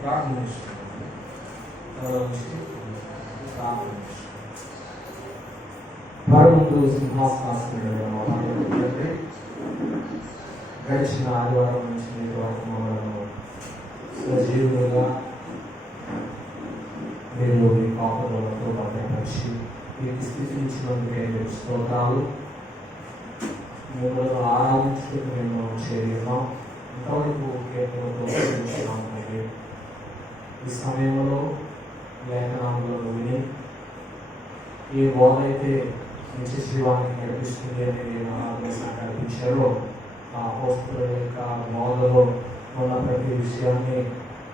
ప్రార్థన పరముందు సింహాసనాస్తి గడిచిన ఆదివారం నుంచి మమ్మల్ని సజీవులుగా మీరు మీ కాపులతో భద్రపరిచి మీకు స్థితి ఇచ్చినందుకే మీకు స్తోత్రాలు. మిమ్మల్ని ఆరాధించుకుంటూ మేము చేరినాం. ఇంతవరకు కేవలం ఈ సమయంలో లేఖనాలను విని ఈ బోధైతే నిత్య జీవానికి నడిపిస్తుంది అనేది ఆలోచన కల్పించారో ఆ అపోస్తలుల యొక్క బోధలో ఉన్న ప్రతి విషయాన్ని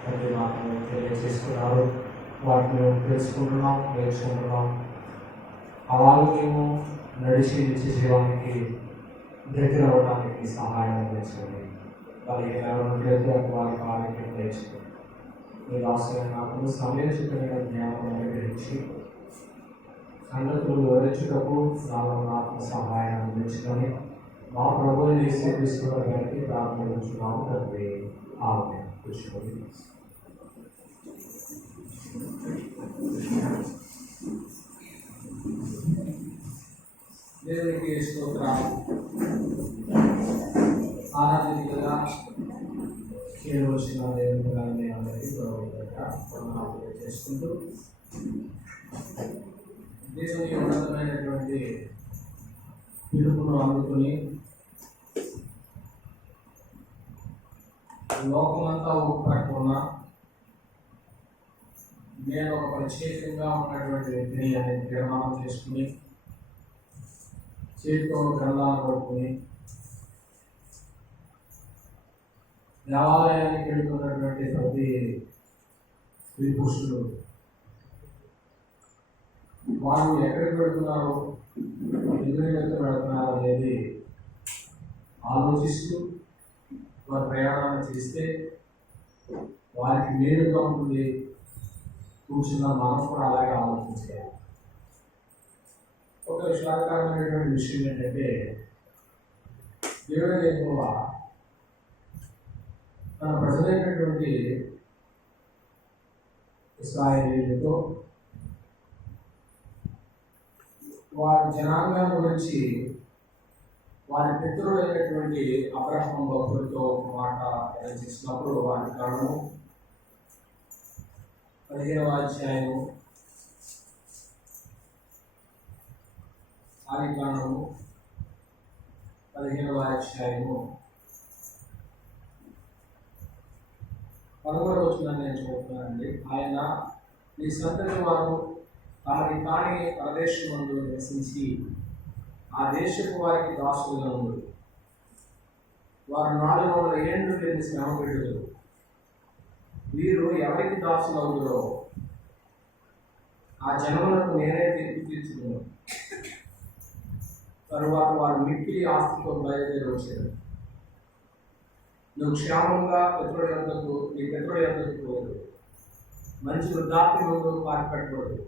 ప్రతి మాటలు తెలియజేస్తున్నారు. వాటిని మేము తెలుసుకుంటున్నాం, నేర్చుకుంటున్నాం. అలాగే మేము నడిచి నిత్య జీవానికి దగ్గర అవ్వడానికి సహాయం అందించండి. వాళ్ళకి ఎవరైతే వారికి ఆరోగ్యం తెచ్చుకోండి. మీరు అవసరం కాకుండా సమయోచితమైన జ్ఞానం గ్రహించి సంగతులు వివరించుటకు నాలో ఆత్మ సహాయం అందించుకొని మా ప్రభువుని యేసుక్రీస్తుకి ప్రార్థించున్నాము తండ్రి. ఆమేన్. కూర్చోండి. దేవునికి స్తోత్రాలు. ఆరాధనగా వచ్చిన దేవుని అందరికీ ప్రణామాలు చేసుకుంటూ దేవుని ఉన్నతమైనటువంటి పిలుపును అందుకుని లోకమంతా ఊపట్టుకున్నా నేను ఒక ప్రత్యేకంగా ఉన్నటువంటి వ్యక్తిని అనేది తీర్మానం చేసుకుని చేతితో గ్రంథాలు పడుకుని దేవాలయానికి వెళ్తున్నటువంటి ప్రతి స్త్రీ పురుషులు వారు ఎక్కడికి వెళ్తున్నారు, ఎందుకు వెళ్తున్నారు అనేది ఆలోచిస్తూ వారు ప్రయాణాన్ని చేస్తే వారికి మేలుగా ఉంటుంది. కూర్చున్న మనం కూడా అలాగే ఆలోచించాలి. ఒక విషాదకరమైనటువంటి విషయం ఏంటంటే దేవుని ఎక్కువ తన ప్రజలైనటువంటి ఇశ్రాయేలీయులతో వారి జనాంగం గురించి వారి పితరులైనటువంటి అబ్రహాము భక్తులతో మాట చేసినప్పుడు వారి కారణము 15వ అధ్యాయము ఆది కాండము 15వ అధ్యాయము 11వ వచనాన్ని నేను చదువుతున్నానండి. ఆయన నీ సంతతి వారు తమకి కాని ప్రదేశమందు నివసించి ఆ దేశపు వారికి దాసులుగా ఉండరు. వారు 400 ఏళ్ళు వెళ్ళి శ్రమ పెట్టుదురు. వీరు ఎవరికి దాసులు అవుతారో ఆ జనములకు నేనే తీర్పు తీర్చుకున్నాను. తరువాత వారు మిక్కిలి ఆస్తితో బయలుదేరి వచ్చారు. నువ్వు క్షేమంగా నీ పెట్రోల్ యొద్దకు పోదు. మంచి వృద్ధాప్తి ముందు పారిపెట్టకూడదు.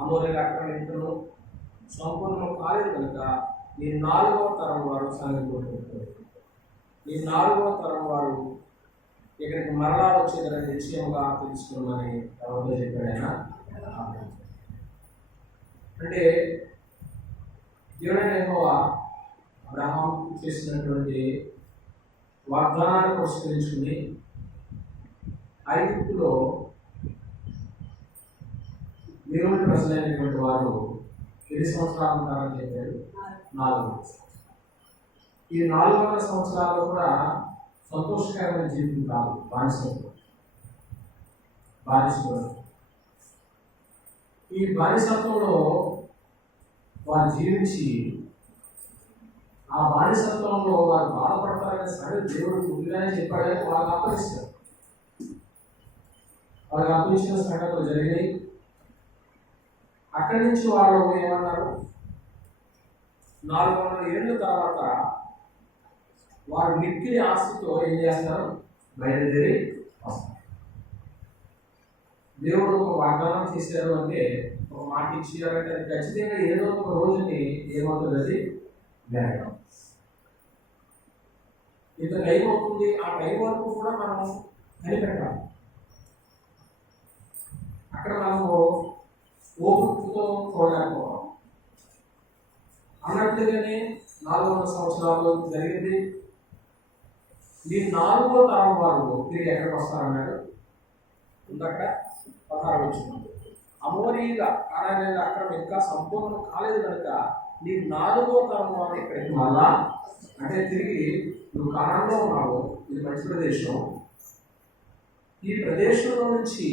అమూల్య అక్రమించను సంపూర్ణం కాలేదు కనుక నీ 4వ తరం వారు సాగిపోతున్నారు. నీ 4వ తరం వారు ఇక్కడికి మరలా వచ్చేదని నిశ్చయంగా తెలుసుకున్నామని ఎవరితో చెప్పాడు ఆయన. అంటే దేవుడైన యెహోవా అబ్రహాము చేసినటువంటి వాగ్దానాన్ని పురస్కరించుకుని ఐగుప్తులో దేవుని ప్రజలైనటువంటి వారు 7 సంవత్సరాలు ఉంటారని చెప్పారు. 4 ఈ 400 సంవత్సరాలు కూడా సంతోషకరమైన జీవితం కాదు. బానిసత్వం. ఈ బానిసత్వంలో వారు జీవించి ఆ బానిసత్వంలో వారు బాధపడతారనే సరే దేవుడు ముందుగానే చెప్పాడని వాళ్ళకి అప్పగిస్తారు. వాళ్ళకి అప్పగించిన సంఘటనలు జరిగినాయి. అక్కడి నుంచి వాళ్ళు ఏమన్నారు, 400 ఏళ్ళ తర్వాత వారు మిక్కిలి ఆస్తితో ఏం చేస్తారు, బయలుదేరి వస్తారు. దేవుడు ఒక వాగ్దానం చేశారు అంటే, ఒక మాట ఇచ్చారంటే అది ఖచ్చితంగా ఏదో ఒక రోజుని ఏమవుతుంది, అది వేగం. ఇంత టైం అవుతుంది, ఆ టైం వరకు కూడా మనం కనిపెట్టాలి. అక్కడ మనము ఓపికతో చూడలేకపోవడం. అన్నట్లుగానే 400 సంవత్సరాలు జరిగింది. ఈ 4వ తరం వారు తిరిగి ఎక్కడికి వస్తారన్నాడు. అక్కడ 16 వచ్చింది. అమోరీల కానానీయుల అక్రమం ఇంకా సంపూర్ణం కాలేదు కనుక నీ 4వ తరం వారు ఇక్కడికి మళ్ళా, అంటే తిరిగి నువ్వు కానాన్లో ఉన్నావు, ఇది మంచి ప్రదేశం, ఈ ప్రదేశంలో నుంచి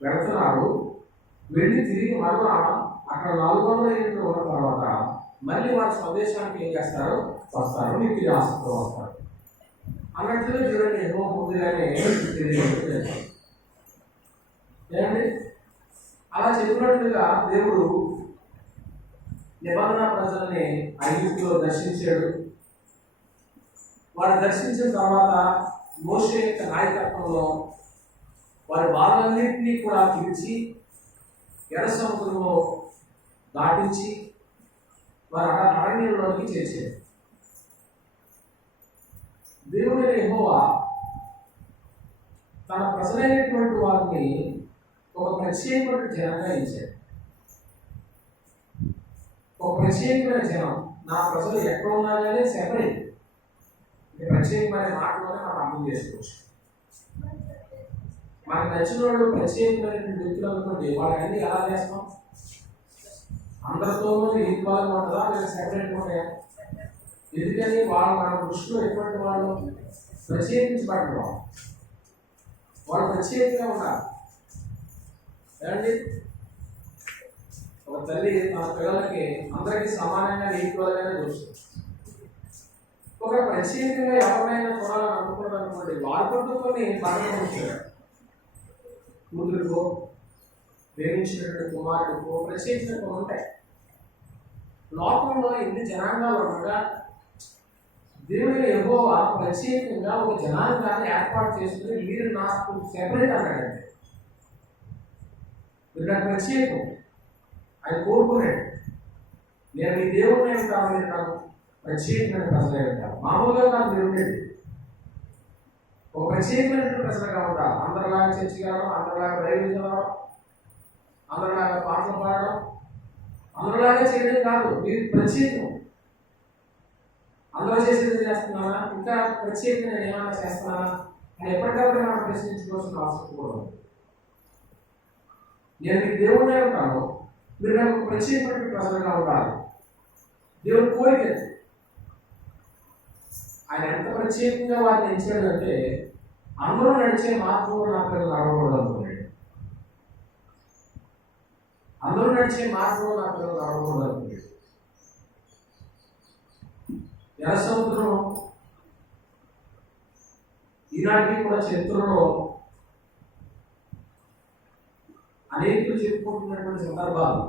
వెళుతున్నారు, వెళ్ళి తిరిగి మళ్ళా అక్కడ 400 ఏళ్ళు ఉన్న తర్వాత మళ్ళీ వారి స్వదేశానికి ఏం చేస్తారు, వస్తారు, నీకు ఇది ఆసక్తితో వస్తారు అన్నట్లుగా చూడండి. ఎన్నో ముందుగానే ఏమండి అలా చెప్పినట్లుగా దేవుడు నిబంధన ప్రజల్ని ఐగుప్తులో దర్శించాడు. వారు దర్శించిన తర్వాత మోషే యొక్క నాయకత్వంలో వారి బాధలన్నింటినీ కూడా పిలిచి ఎర్ర సముద్రంలో దాటించి వారు అరణ్యంలోకి చేర్చారు. దేవుడైన యెహోవా తన ప్రజలైనటువంటి వారిని ఒక ప్రత్యేకమైన జనంగా ఇచ్చాడు. ఒక ప్రత్యేకమైన జనం, నా ప్రజలు ఎక్కడ ఉన్నా కానీ సెపరేట్. ప్రత్యేకమైన మాటలోనే మనం అర్థం చేసుకోవచ్చు. మనకు నచ్చిన వాళ్ళు ప్రత్యేకమైనటువంటి వ్యక్తులు అనుకోండి, వాళ్ళని ఎలా చేస్తాం? అందరితోనూ ఈక్వల్గా ఉంటుందా లేదా సెపరేట్గా ఉంటాయా? ఎందుకని వాళ్ళు మన దృష్టిలో ఎటువంటి వాళ్ళు ప్రత్యేకించబడిన వాళ్ళు ప్రత్యేకంగా ఉండాలి. ఏమండి, ఒక తల్లి తన పిల్లలకి అందరికీ సమానంగా ఈక్వల్గానే చూస్తుంది. ఒక ప్రత్యేకంగా ఎవరైనా చూడాలని అనుకున్నది అనుకోండి, వారి పట్టుకొని బాగా ఉంచారు. కూతురుకో ప్రేమించినటువంటి కుమారుడికో ప్రత్యేకంగా ఉంటాయి. లోకంలో ఎన్ని జనాంగాలు ఉండగా దేవుని యెహోవా ప్రత్యేకంగా ఒక జనాంగాన్ని ఏర్పాటు చేసుకుని మీరు నాకు సెపరేట్ అన్నాడండి. మీరు నాకు ప్రత్యేకం, ఆయన కోరుకున్నాడు. నేను మీ దేవుడిని ఉంటాను, మీరు నాకు ప్రత్యేకమైన ప్రజలే ఉంటారు. మామూలుగా నాకు మీరు ఉండేది ఒక ప్రత్యేకమైన ప్రజలుగా ఉంటారు. అందరిలాగా చర్చి కావడం, అందరిలాగా బైబిల్ చదవడం, అందరిలాగా పాటలు పాడడం, అందరిలాగా చేయడం కాదు. మీరు ప్రత్యేకం. అందరూ చేసేది చేస్తున్నానా, ఇంకా ప్రత్యేకంగా నేను ఏమైనా చేస్తున్నానా అని ఎప్పటికప్పుడు మనం ప్రశ్నించుకోవాల్సిన అవసరం కూడా ఉంది. నేను మీకు దేవుడే ఉంటాను, మీరు నాకు ప్రత్యేకమైన ప్రజలుగా ఉండాలి. దేవుని కోరిక ఆయన ఎంత ప్రత్యేకంగా వారిని ఎంచాడంటే అందరూ నడిచే మార్గంలో నా పిల్లలు నడవకూడదు అనుకున్నాడు. అందరూ నడిచే మార్గంలో నా పిల్లలు నడవకూడదు అనుకున్నాడు. ఎర్ర సముద్రం ఈనాటికి కూడా చరిత్రలో అనేకులు చెప్పుకుంటున్నటువంటి సందర్భాలు.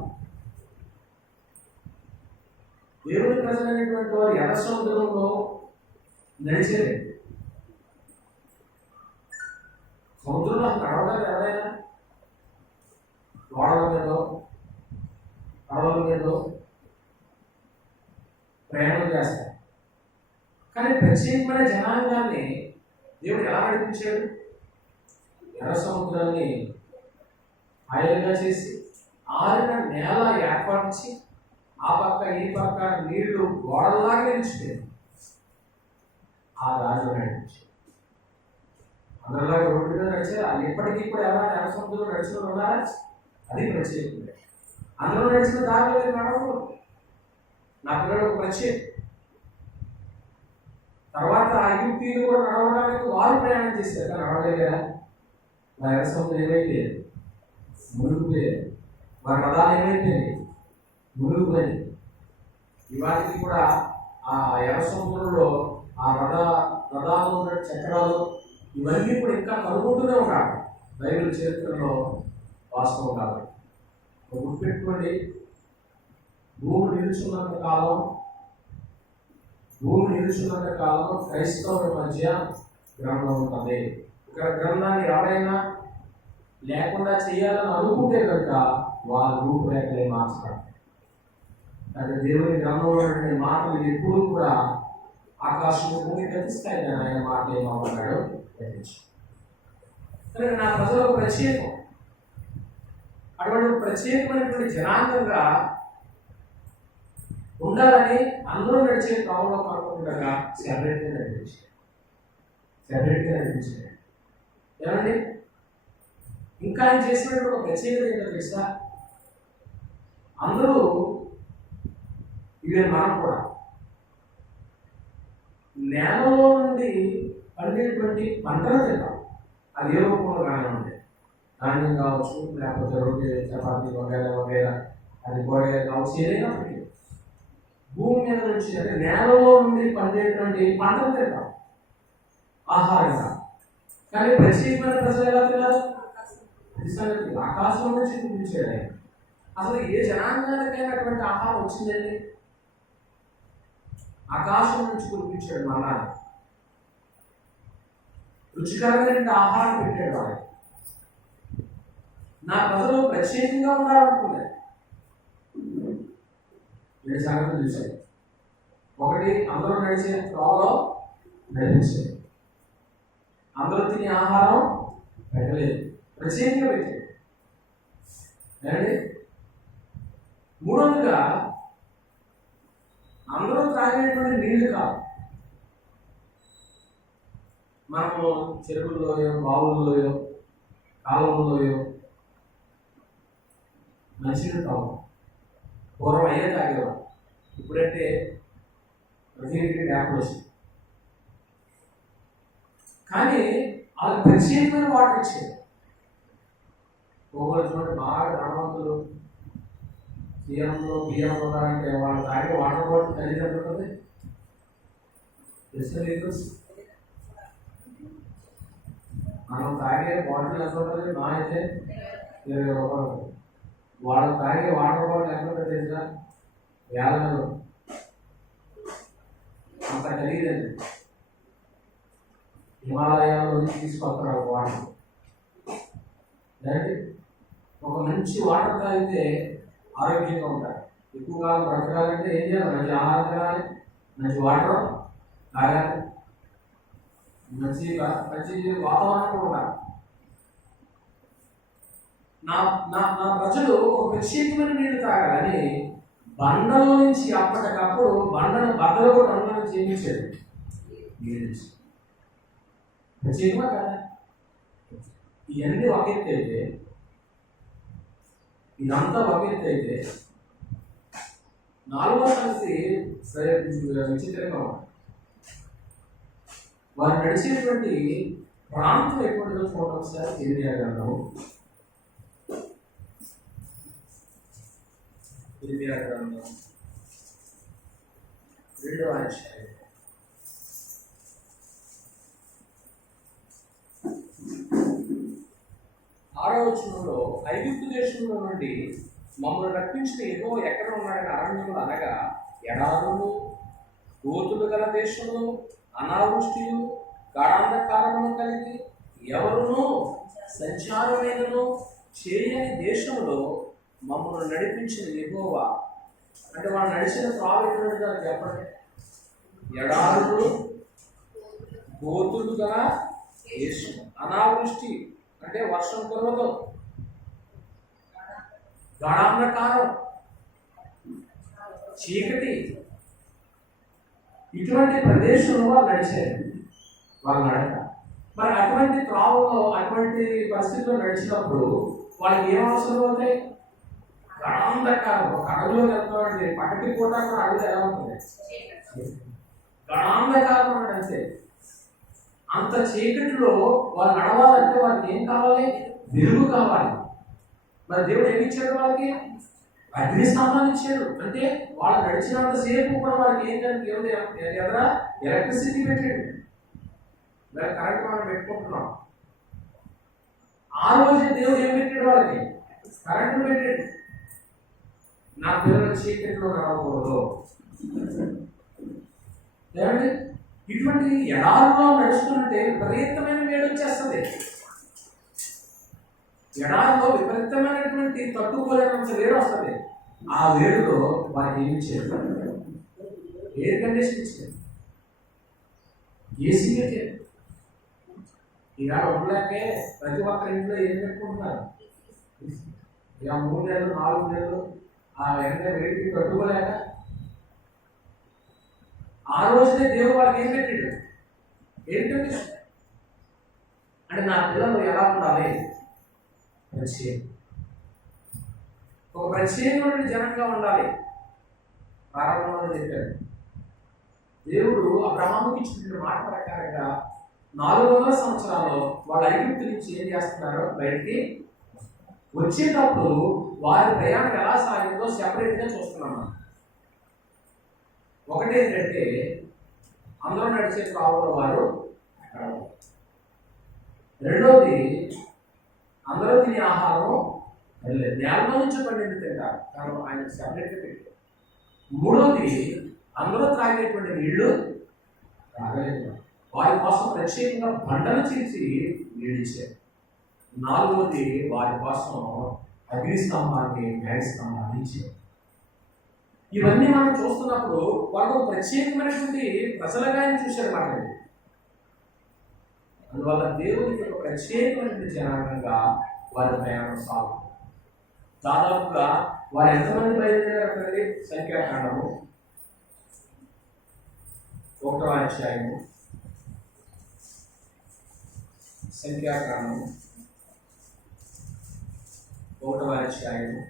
దేవుని ప్రజలైనటువంటి వారు ఎర్ర సముద్రంలో నడిచేది. సముద్రంలో నడవడానికి ఎవరైనా ఓడల మీదో పడవల మీదో ప్రయాణం చేస్తారు. కానీ ప్రత్యేకమైన జనాంగాన్ని దేవుడు ఎలా నడిపించాడు? ఎర్ర సముద్రాన్ని ఆయలుగా చేసి ఆరిన నేల ఏర్పరిచి ఆ పక్క ఈ పక్క నీళ్లు గోడల్లాగా నిలిచిపోయింది. ఆ దారిలో నడిపించాడు. అందరిలాగా రోడ్డు మీద నడిచారు. అది ఎప్పటికీ కూడా ఎవరైనా ఎర్ర సముద్రంలో నడిచిన ఉన్నారా? అది ప్రత్యేకం. అందరూ నడిచిన దారిలో నడవకూడదు. నా పిల్లలకు ప్రత్యేకం. తర్వాత ఐగుప్తీయులు కూడా నడవడానికి వారు ప్రయాణం చేశారు, కానీ నడవలేదా? వారి ఎర్ర సముద్రం ఏమైపోయారు? మునిగిపోయారు. వారి రథాలు ఏమైపోయాయి? మునిగిపోయాయి. ఇవాటికి కూడా ఆ ఎర్ర సముద్రంలో ఆ రథాలు ఉన్న చక్రాలు ఇవన్నీ కూడా ఇంకా కనుగొంటూనే ఉండాలి. బైబిల్ చరిత్రలో వాస్తవం కాదు. గుర్తుపెట్టుకోండి, భూమి నిలుచున్నంత కాలం క్రైస్తవుల మధ్య గ్రంథం ఉంటుంది. ఒక గ్రంథాన్ని ఎవరైనా లేకుండా చేయాలని అనుకుంటే కనుక వాళ్ళ రూపురేఖలే మార్చుతారు. అంటే దేవుని గ్రంథంలో మాటలు ఎప్పుడూ కూడా ఆకాశం భూమి గతిస్తాయి, కానీ ఆయన మాటలు ఏమన్నాడు గతించు. కానీ నా ప్రజలకు ప్రత్యేకం. అటువంటి ప్రత్యేకమైనటువంటి జనాంగంగా ఉండాలని అందరూ నడిచే త్రోవలో కాకుండా సెపరేట్గా నడిపించారు. ఏమండి, ఇంకా ఆయన చేసినటువంటి ఒక ప్రత్యేకత ఏంటో తెలుసా? అందరూ ఇదే మనం కూడా నేలలో నుండి పండేటువంటి పంటలు తింటాం. అది ఏ రూపంలో కానివ్వండి, ధాన్యం కావచ్చు, లేకపోతే రొట్టె, చపాతీ వగైరా అది కూరగాయలు కావచ్చు, ఏదైనప్పటికీ భూమి మీద నుంచి అంటే నేలలో నుండి పండేటువంటి పంటలు తింటాం ఆహారంగా. కానీ ప్రత్యేకమైన ప్రజలు ఎలా తిన్నారు? ఆకాశం నుంచి కురిపించాడు. అసలు ఏ జనాంగానికైనా అటువంటి ఆహారం వచ్చిందండి? ఆకాశం నుంచి కురిపించాడు మన్నాన్ని, రుచికరమైన ఆహారం పెట్టాడు వారికి. నా ప్రజలు ప్రత్యేకంగా ఉండాలనుకున్నారు. 2 సంగతులు చూశారు. ఒకటి, అందరూ నడిచే త్రోవలో నడిపించారు. అందరూ తినే ఆహారం పెట్టలేదు, ప్రత్యేకంగా పెట్టాడు. ఏమండి, మూడవదిగా అందరూ తాగేటువంటి నీళ్లు కాదు. మనము చెరువుల్లోయో, బావుల్లోయో, కాలువల్లోయో మంచినీళ్ళు తాగు. పూర్వం అయ్యే తాగేవారు. ఇప్పుడంటే ప్రతి ట్యాప్లు వచ్చింది. కానీ వాళ్ళకి ప్రత్యేకమైన వాటర్ ఇచ్చేది. ఒకరు చూడండి, బాగా ధనవంతులు బియ్యం ఉన్నారంటే వాళ్ళు తాగే వాటర్ బాటిల్ ఖరీదు ఎంత ఉంటుంది? మనం తాగే బాటిల్ ఎంత ఉంటుంది? మా అయితే 20 రూపాయలు. వాళ్ళు తాగే వాటర్ బాటిల్ ఎంత ఉంటుంది తెలుసా? 50. అంత ఖరీదండి. హిమాలయాల్లో తీసుకొస్తారు వాటర్. అంటే ఒక మంచి వాటర్ తాగితే ఆరోగ్యంగా ఉంటారు. ఎక్కువ కాలం బ్రతకాలంటే ఏం చేయాలి? మంచి ఆహారం తినాలి, మంచి వాటర్ తాగాలి, మంచి వాతావరణం ఉండాలి. నా నా నా ప్రజలు ఒక ప్రత్యేకమైన నీళ్లు తాగాలని బండల నుంచి అప్పటికప్పుడు బద్దలు కూడా బండల నుంచి చేయించాడు. నీళ్ళు ప్రత్యేకమా కదా? ఇవన్నీ ఒక ఎత్తు అయితే, ఇదంతా ఒక ఎత్తు అయితే, 4వ సంగతి సరే విచిత్రంగా ఉంది. వారు నడిచేటువంటి ప్రాంతం ఎటువంటిదో చూడడం సార్. ఇర్మియా గ్రంథం 2వ అధ్యాయం 6వ వచనంలో, ఐగుప్తు దేశంలో నుండి మమ్మల్ని రప్పించిన యెహోవా ఎక్కడ ఉన్నాడని అరణ్యములు అనగా ఎడారులు, గోతులు గల దేశంలో, అనావృష్టియు, గాఢాంధకారమును కలిగి ఎవరునూ సంచారమైనను చేయని దేశంలో మమ్మల్ని నడిపించిన యెహోవా. అంటే వాళ్ళు నడిచిన త్రోవ ఎటువంటి దాన్ని చెప్పండి? ఎడారులు, గోతులు గల దేశం, అనావృష్టి అంటే వర్షం కురవదు, గాఢాంధకారం, చీకటి, ఇటువంటి ప్రదేశంలో వాళ్ళు నడిచారు. వాళ్ళు నడక మరి అటువంటి త్రోవలో అటువంటి పరిస్థితుల్లో నడిచినప్పుడు వాళ్ళకి ఏం అవసరం అవుతాయి? గణాంధకారం. ఒక అడవిలో వెళ్తామండి, పక్కకి కూడా అడవి ఎలా ఉంటుంది? గణాంధకారం అంటే అంత చీకటిలో వాళ్ళు నడవాలంటే వాళ్ళకి ఏం కావాలి? వెలుగు కావాలి. మరి దేవుడు ఏమి ఇచ్చాడు వాళ్ళకి? అగ్ని స్తంభాన్ని ఇచ్చాడు. అంటే వాళ్ళు నడిచినంత సేపు కూడా వాళ్ళకి ఎదురా ఎలక్ట్రిసిటీ పెట్టాడు. దాని కరెంట్ మనం పెట్టుకుంటున్నాం. ఆ రోజే దేవుడు ఏం పెట్టాడు? వాళ్ళకి కరెంటు పెట్టాడు. నా పిల్లల చీకటిలో నడవకూడదు. ఏమండి, ఇటువంటి ఎడారులో నడుస్తుంటే విపరీతమైన వేడి వచ్చేస్తుంది. ఎడారిలో విపరీతమైనటువంటి తట్టుకోలేనంత వేడి వస్తుంది. ఆ వేడిలో వారికి ఏమి చేయరు? ఎయిర్ కండిషన్ ఇచ్చారు, ఏసీ పెట్టారు. ఇవాళ ఉండలేకే ప్రతి ఒక్కరి ఇంట్లో ఏం పెట్టుకుంటున్నారు? ఇక 3 నెలలు 4 నెలలు ఆ ఎండ వేడికి తట్టుకోలేక ఆ రోజునే దేవుడు వాళ్ళకి ఏం పెట్టాడు? ఏంటంటే అంటే నా పిల్లలు ఎలా ఉండాలి? ఒక ప్రత్యేకమైన జనంగా ఉండాలి. ప్రారంభంలో చెప్పాడు దేవుడు అబ్రహాముకి ఇచ్చిన మాట ప్రకారంగా 400 సంవత్సరాల్లో వాళ్ళ ఐగుప్తు నుంచి ఏం చేస్తున్నారు? బయటికి వచ్చేటప్పుడు వారి ప్రయాణం ఎలా సాగిందో సెపరేట్గా చూస్తున్నాం. ఒకటి ఏంటంటే అందరూ నడిచే త్రావులో వారు, రెండోది అందరూ తినే ఆహారం నేలలో నుంచి పండింది తింటారు, కానీ ఆయన సెపరేట్గా పెట్టారు. మూడోది అందరూ త్రాగేటువంటి నీళ్లు తాగలేదు, వారి కోసం ప్రత్యేకంగా బండలు చేసి నీడిచ్చారు. నాలుగోది వారి కోసం అగ్నిస్తంభాన్ని మేఘస్తంభాన్ని ఇచ్చారు. ఇవన్నీ మనం చూస్తున్నప్పుడు వాళ్ళు ప్రత్యేకమైనటువంటి ప్రజలుగా ఆయన చూశారు మాట. అందువల్ల దేవునికి ఒక ప్రత్యేకమైనటువంటి జనాంగంగా వారి ప్రయాణం సాగు. దాదాపుగా వారు ఎంతమంది బయలుదేరారంటే సంఖ్యాకాండము 1వ అధ్యాయము, సంఖ్యాకాండము 1వ అధ్యాయము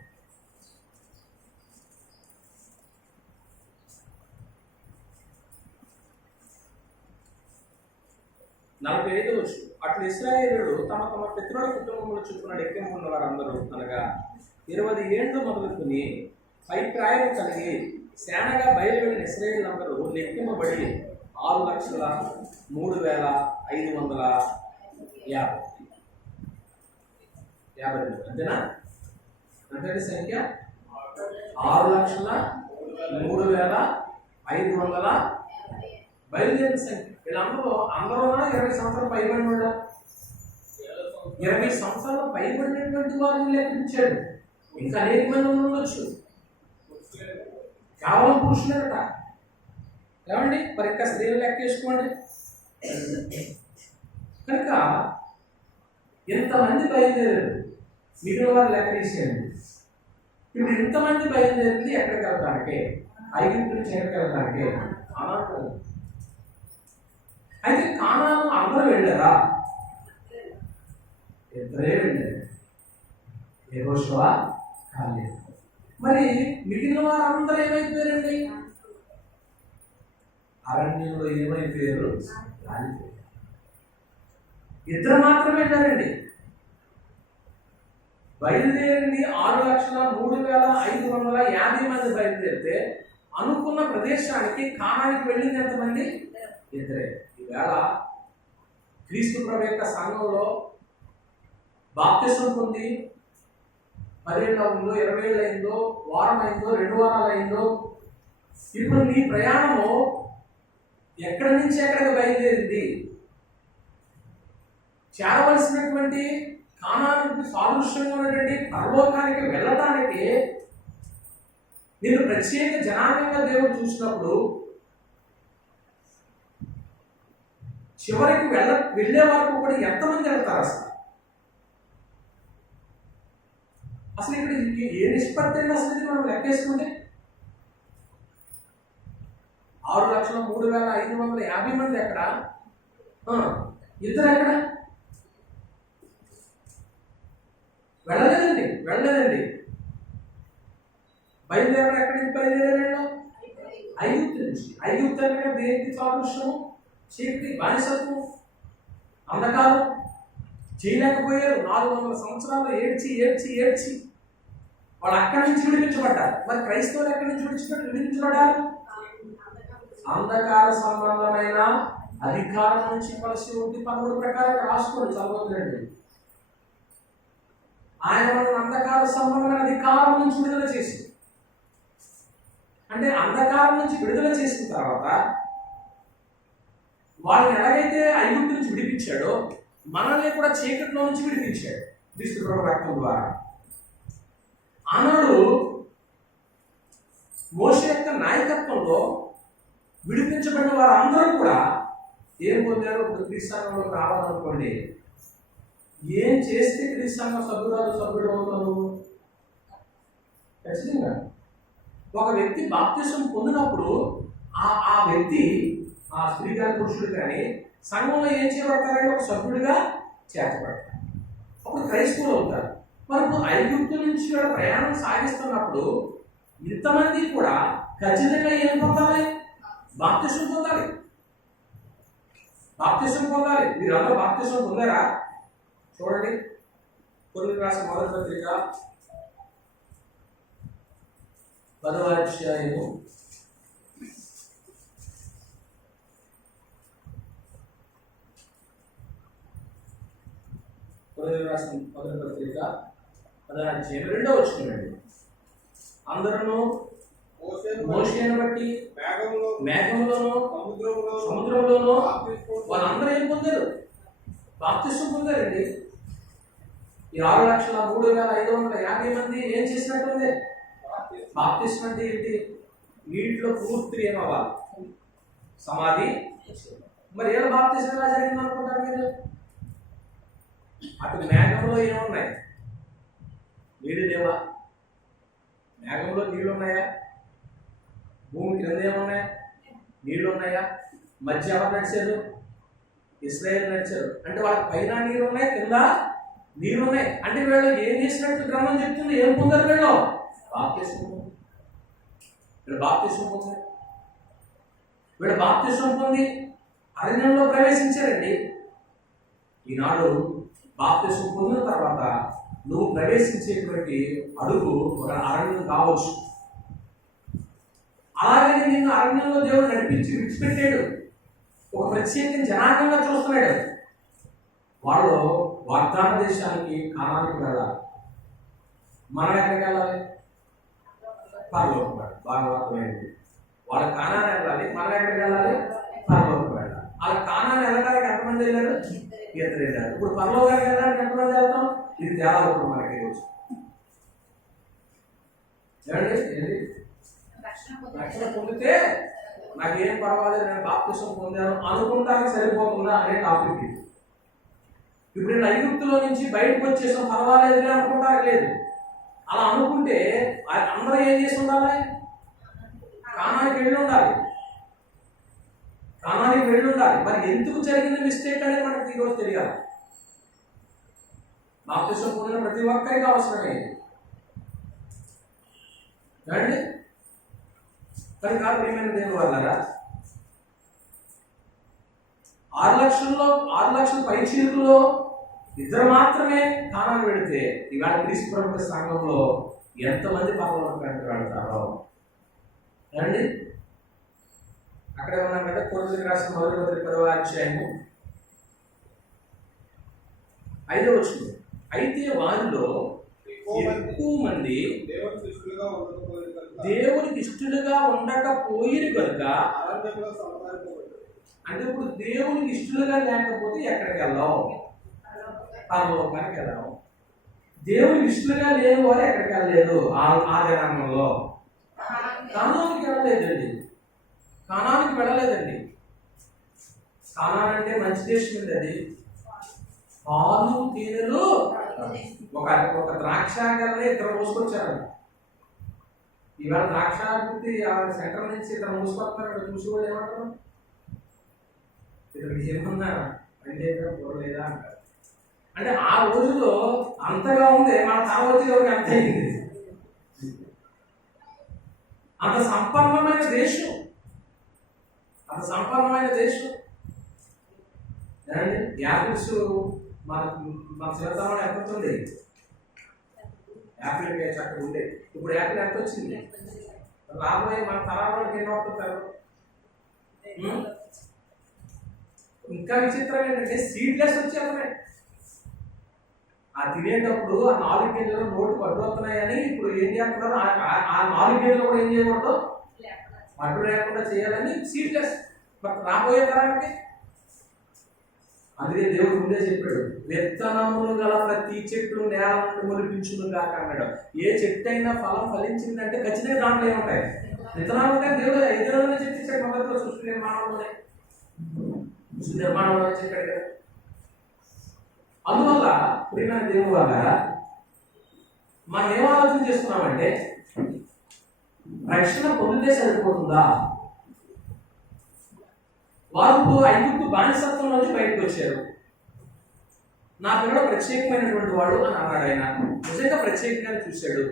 45వ వచనం. అట్లు ఇశ్రాయేలులు తమ తమ పితరుల కుటుంబములు చొప్పున లెక్కింపున్న వారందరూ అనగా 20 ఏళ్ళు మొదలుకొని పై ప్రాయం కలిగి సేనగా బయలువెళ్ళిన ఇశ్రాయేలులందరూ లెక్కింపబడి 6,03,550. అంతేనా? అంటే సంఖ్య 6,03,550 బయలుదేరిన సంఖ్య. వీళ్ళందరూ 20 సంవత్సరాలు పైబడి ఉన్నారు. 20 సంవత్సరాలు పైబడినటువంటి వారిని లెక్కించాడు. ఇంకా అనేక మంది ఉండొచ్చు, కేవలం పురుషులేట. ఏమండి మరి ఇంకా స్త్రీలు లెక్కేసుకోండి. కనుక ఎంతమంది బయలుదేరారు, మిగిలిన వారు లెక్క తీసేయండి. ఇప్పుడు ఎంతమంది బయలుదేరింది ఎక్కడికి వెళ్తానికి? ఐగుప్తు నుంచి ఎక్కడికి వెళ్తానికి? కానాను. అయితే కానాను అందరూ వెళ్ళారా? ఇద్దరే వెళ్ళారు, యెహోషువ కాలేబు. మరి మిగిలిన వారందరూ ఏమైపోయారండి? అరణ్యంలో ఏమైపోయారు? కాలిపోయారు. ఇద్దరు మాత్రమే వెళ్ళారండి. బయలుదేరింది 6,03,550 మంది బయలుదేరితే అనుకున్న ప్రదేశానికి కానానికి వెళ్ళింది ఎంతమంది? ఇద్దరే. ఈవేళ క్రీస్తు ప్రభు యొక్క సంఘంలో బాప్తిసం పొంది 10 ఏళ్ళు అయిందో, 20 ఏళ్ళు అయిందో, వారం అయిందో, 2 వారాలు అయిందో, ఇప్పుడు నీ ప్రయాణము ఎక్కడి నుంచి ఎక్కడికి బయలుదేరింది? చేరవలసినటువంటి కానానికి సాదృశ్యంగా ఉన్నటువంటి పరలోకానికి వెళ్ళటానికి నేను ప్రత్యేక జనాంగంగా దేవుడు చూసినప్పుడు చివరికి వెళ్ళే వరకు కూడా ఎంతమంది వెళ్తారు? అసలు ఇక్కడ ఏ నిష్పత్తి అండి? అసలు మనం లెక్కేసుకుంటే 6,03,550 మంది ఎక్కడ? ఇద్దరు ఎక్కడ? వెళ్ళలేదండి. బయలుదేరారు. ఎక్కడి నుంచి బయలుదేరారు? ఐగుప్తు నుంచి. ఐగుప్తు అంటే దేనికి సాదృశ్యము? చీకటి, బానిసత్వం, అంధకారం. చేయలేకపోయారు. 400 సంవత్సరాలు ఏడ్చి వాళ్ళు అక్కడి నుంచి విడిపించబడ్డారు. మరి క్రైస్తవులు ఎక్కడి నుంచి విడిపించబడ్డారు? అంధకార సంబంధమైన అధికారం నుంచి కలిసి 13 ప్రకారం రాసుకోండి, చదవద్దండి. ఆయన మనల్ని అంధకార సంబంధమైన అధికారం నుంచి విడుదల చేసి, అంటే అంధకారం నుంచి విడుదల చేసిన తర్వాత వాళ్ళని ఎలాగైతే ఐగుప్తు నుంచి విడిపించాడో మనల్ని కూడా చీకట్లో నుంచి విడిపించాడు క్రీస్తు ప్రభు రక్తం ద్వారా. ఆనాడు మోషే యొక్క నాయకత్వంలో విడిపించబడిన వారందరూ కూడా ఏం పొందారు? ఇప్పుడు క్రీస్తులోకి రావాలనుకోండి, ఏం చేస్తే క్రీస్తు సభ్యుడు అవుతారు? ఖచ్చితంగా ఒక వ్యక్తి బాప్తిసం పొందినప్పుడు ఆ వ్యక్తి, ఆ స్త్రీ కానీ పురుషుడు కానీ సంఘంలో ఏం చేయబడతారంటే ఒక సభ్యుడిగా చేర్చబడతారు. అప్పుడు క్రైస్తవులు అవుతారు. మరి ఇప్పుడు ఐగుప్తు నుంచి ప్రయాణం సాగిస్తున్నప్పుడు ఇంతమంది కూడా ఖచ్చితంగా ఏం పొందాలి? బాప్తిసం పొందాలి. బాప్తిసం పొందాలి. మీరందరూ బాప్తిసం పొందారా? చూడండి, కొరింథీయులకు రాసిన మొదటి పత్రిక 10వ అధ్యాయము 2వ వచనం. అందరూ మోషేను బట్టి మేఘంలోను సముద్రంలోను వాళ్ళందరూ ఏం పొందారు? బాప్తిసం పొందారండి. ఈ 6,03,550 మంది ఏం చేసినట్టుంది? బాప్తిసం అంటే ఏంటి? నీటిలో పూర్తి ఏమవ్వాలి? సమాధి. మరి ఏదో బాప్తిసం ఎలా జరిగింది అనుకుంటారు మీరు? అటు మేఘంలో ఏమున్నాయి? నీళ్ళు లేవా? మేఘంలో నీళ్ళు ఉన్నాయా? భూమి క్రింద ఏమున్నాయి? నీళ్ళు ఉన్నాయా? మధ్య ఎవరు నడిచారు? ఇశ్రాయేలు నడిచారు. అంటే వాళ్ళకి పైన నీళ్ళు ఉన్నాయి, కింద నీళ్ళు ఉన్నాయి. అంటే వీళ్ళు ఏం చేసినట్టు గ్రంథం చెప్తుంది? ఏం పొందారు వీళ్ళు? బాప్తిసం. వీళ్ళు బాప్తిసం పొందారు. వీళ్ళు బాప్తిసం పొంది అరణ్యంలో ప్రవేశించారండి. ఈనాడు బాప్తిసం పొందిన తర్వాత నువ్వు ప్రవేశించేటువంటి అడుగు ఒక అరణ్యం కావచ్చు. అలాగే నిన్ను అరణ్యంలో దేవుడు నడిపించి విడిచిపెట్టాడు. ఒక ప్రత్యేక జనాంగంగా చూస్తున్నాడు. వాళ్ళు వాగ్దాన దేశానికి, కానానికి వెళ్ళాలి. మనం ఎక్కడికి వెళ్ళాలి? పరలోకం వెళ్ళాలి. బాగా అర్థమైంది. వాళ్ళ కానాన్ని వెళ్ళాలి, మనం ఎక్కడికి వెళ్ళాలి? పరలోకం వెళ్ళాలి. వాళ్ళ కానాన్ని వెళ్ళడానికి ఎంతమంది వెళ్ళారు? ఇద్దరు వెళ్ళారు. ఇప్పుడు పరలోకానికి వెళ్ళడానికి ఎంతమంది వెళ్తాం? ఇది తేడా ఉంటుంది మనకి ఈరోజు. ఏమండి? రక్షణ పొందితే నాకేం పర్వాలేదు, నేను బాప్తిసం పొందాను అనుకుంటానికి సరిపోతుందా అనే టాపిక్ ఇది. ఇప్పుడు నేను ఐగుప్తులో నుంచి బయటకు వచ్చేసాం, పర్వాలేదు అనుకుంటానికి లేదు. అలా అనుకుంటే అందరూ ఏం చేసి ఉండాలి? కానానికి వెళ్ళి ఉండాలి. కానానికి వెళ్ళి ఉండాలి. మరి ఎందుకు జరిగింది మిస్టేక్ అనేది మనకు ఈరోజు తెలియాలి. బాప్తిసం పొందిన ప్రతి ఒక్కరికి అవసరమే. ఏమండి? కానీ కాదు ప్రియమైన దేవుని వల్ల 6 లక్షల పైచీరులో ఇద్దరు మాత్రమే కానానికి వెళితే ఇవాళ క్రీస్తు ప్రభువు సంఘంలో ఎంతమంది పరలోకానికి వెళ్తారో. ఏమండి? అక్కడే ఉన్నాం కదా, కొరింథీయులకు రాసిన మొదటి పత్రిక 10వ అధ్యాయము 5వ వచనం. అయితే వారిలో ఎక్కువ మంది దేవునికి ఇష్టలుగా ఉండకపోయిరు కనుక. అంటే ఇప్పుడు దేవునికి ఇష్టలుగా లేకపోతే ఎక్కడికి వెళ్దాం? పరలోకానికి వెళ్దాం. దేవునికి ఇష్టలుగా లేని వారు ఎక్కడికి వెళ్ళలేదు. ఆ జనాంగంలో కానానికి వెళ్ళలేదండి. కానానికి వెళ్ళలేదండి. కానాన్ అంటే మంచి దేశం ఉంది. అది పాలు తేనెలు. ఒక ద్రాక్ష గల్లని ఇద్దరు మోసుకొచ్చారు. ఇవాళ ద్రాక్ష బుద్ధి సెంటర్ నుంచి ఇద్దరు మోసుకొస్తారు. చూసి కూడా ఏమంటారు? ఇద్దరికి ఏమన్నా అంటే కూరలేదా అంటారు. అంటే ఆ రోజులో అంతగా ఉంది, మన తర్వాత ఎవరికి అంత అయింది. అంత సంపన్నమైన దేశం, అంత సంపన్నమైన దేశం. యాపిల్స్ మన చిన్నతనంలో ఎంత ఉంటుంది? యాపిల్ కేజీ అక్కడ ఉండే. ఇప్పుడు యాపిల్ ఎంత వచ్చింది? రాబోయే మన తరాలకు ఎన్ని అవుతుంటారు? ఇంకా విచిత్రం ఏంటంటే సీడ్లెస్ వచ్చేస్తున్నాయి. ఆ తినేటప్పుడు ఆ 4 గింజలు నోటు అడ్డుతున్నాయని ఇప్పుడు ఏం చేస్తున్నారు? ఆ 4 గింజలు కూడా ఏం చేయకూడదు, అడ్డు లేకుండా చేయాలని సీడ్లెస్. బట్ రాబోయే తరానికి అందుకే దేవుడు ముందే చెప్పాడు, విత్తనములు గల ప్రతి చెట్లు నేల నుండి మొలిపించును కాక అన్నాడు. ఏ చెట్టు అయినా ఫలం ఫలించిందంటే ఖచ్చితంగా దాంట్లో ఏముంటాయి? విత్తనాలు ఉంటాయి. దేవుడు 5 రోజులనే చెప్పేసాడు. మొదట్లో సృష్టి నిర్మాణంలోనే చెప్పాడు కదా. అందువల్ల ప్రియమైన దేవుని వల్ల మనం ఏం ఆలోచన చేస్తున్నామంటే రక్షణ పొందితే సరిపోతుందా? వారు ఐగుప్తు బానిసత్వం నుంచి బయటకు వచ్చారు. నా పిల్లలు ప్రత్యేకమైనటువంటి వాడు అని అన్నాడు ఆయన. నిజంగా ప్రత్యేకంగా చూశాడు.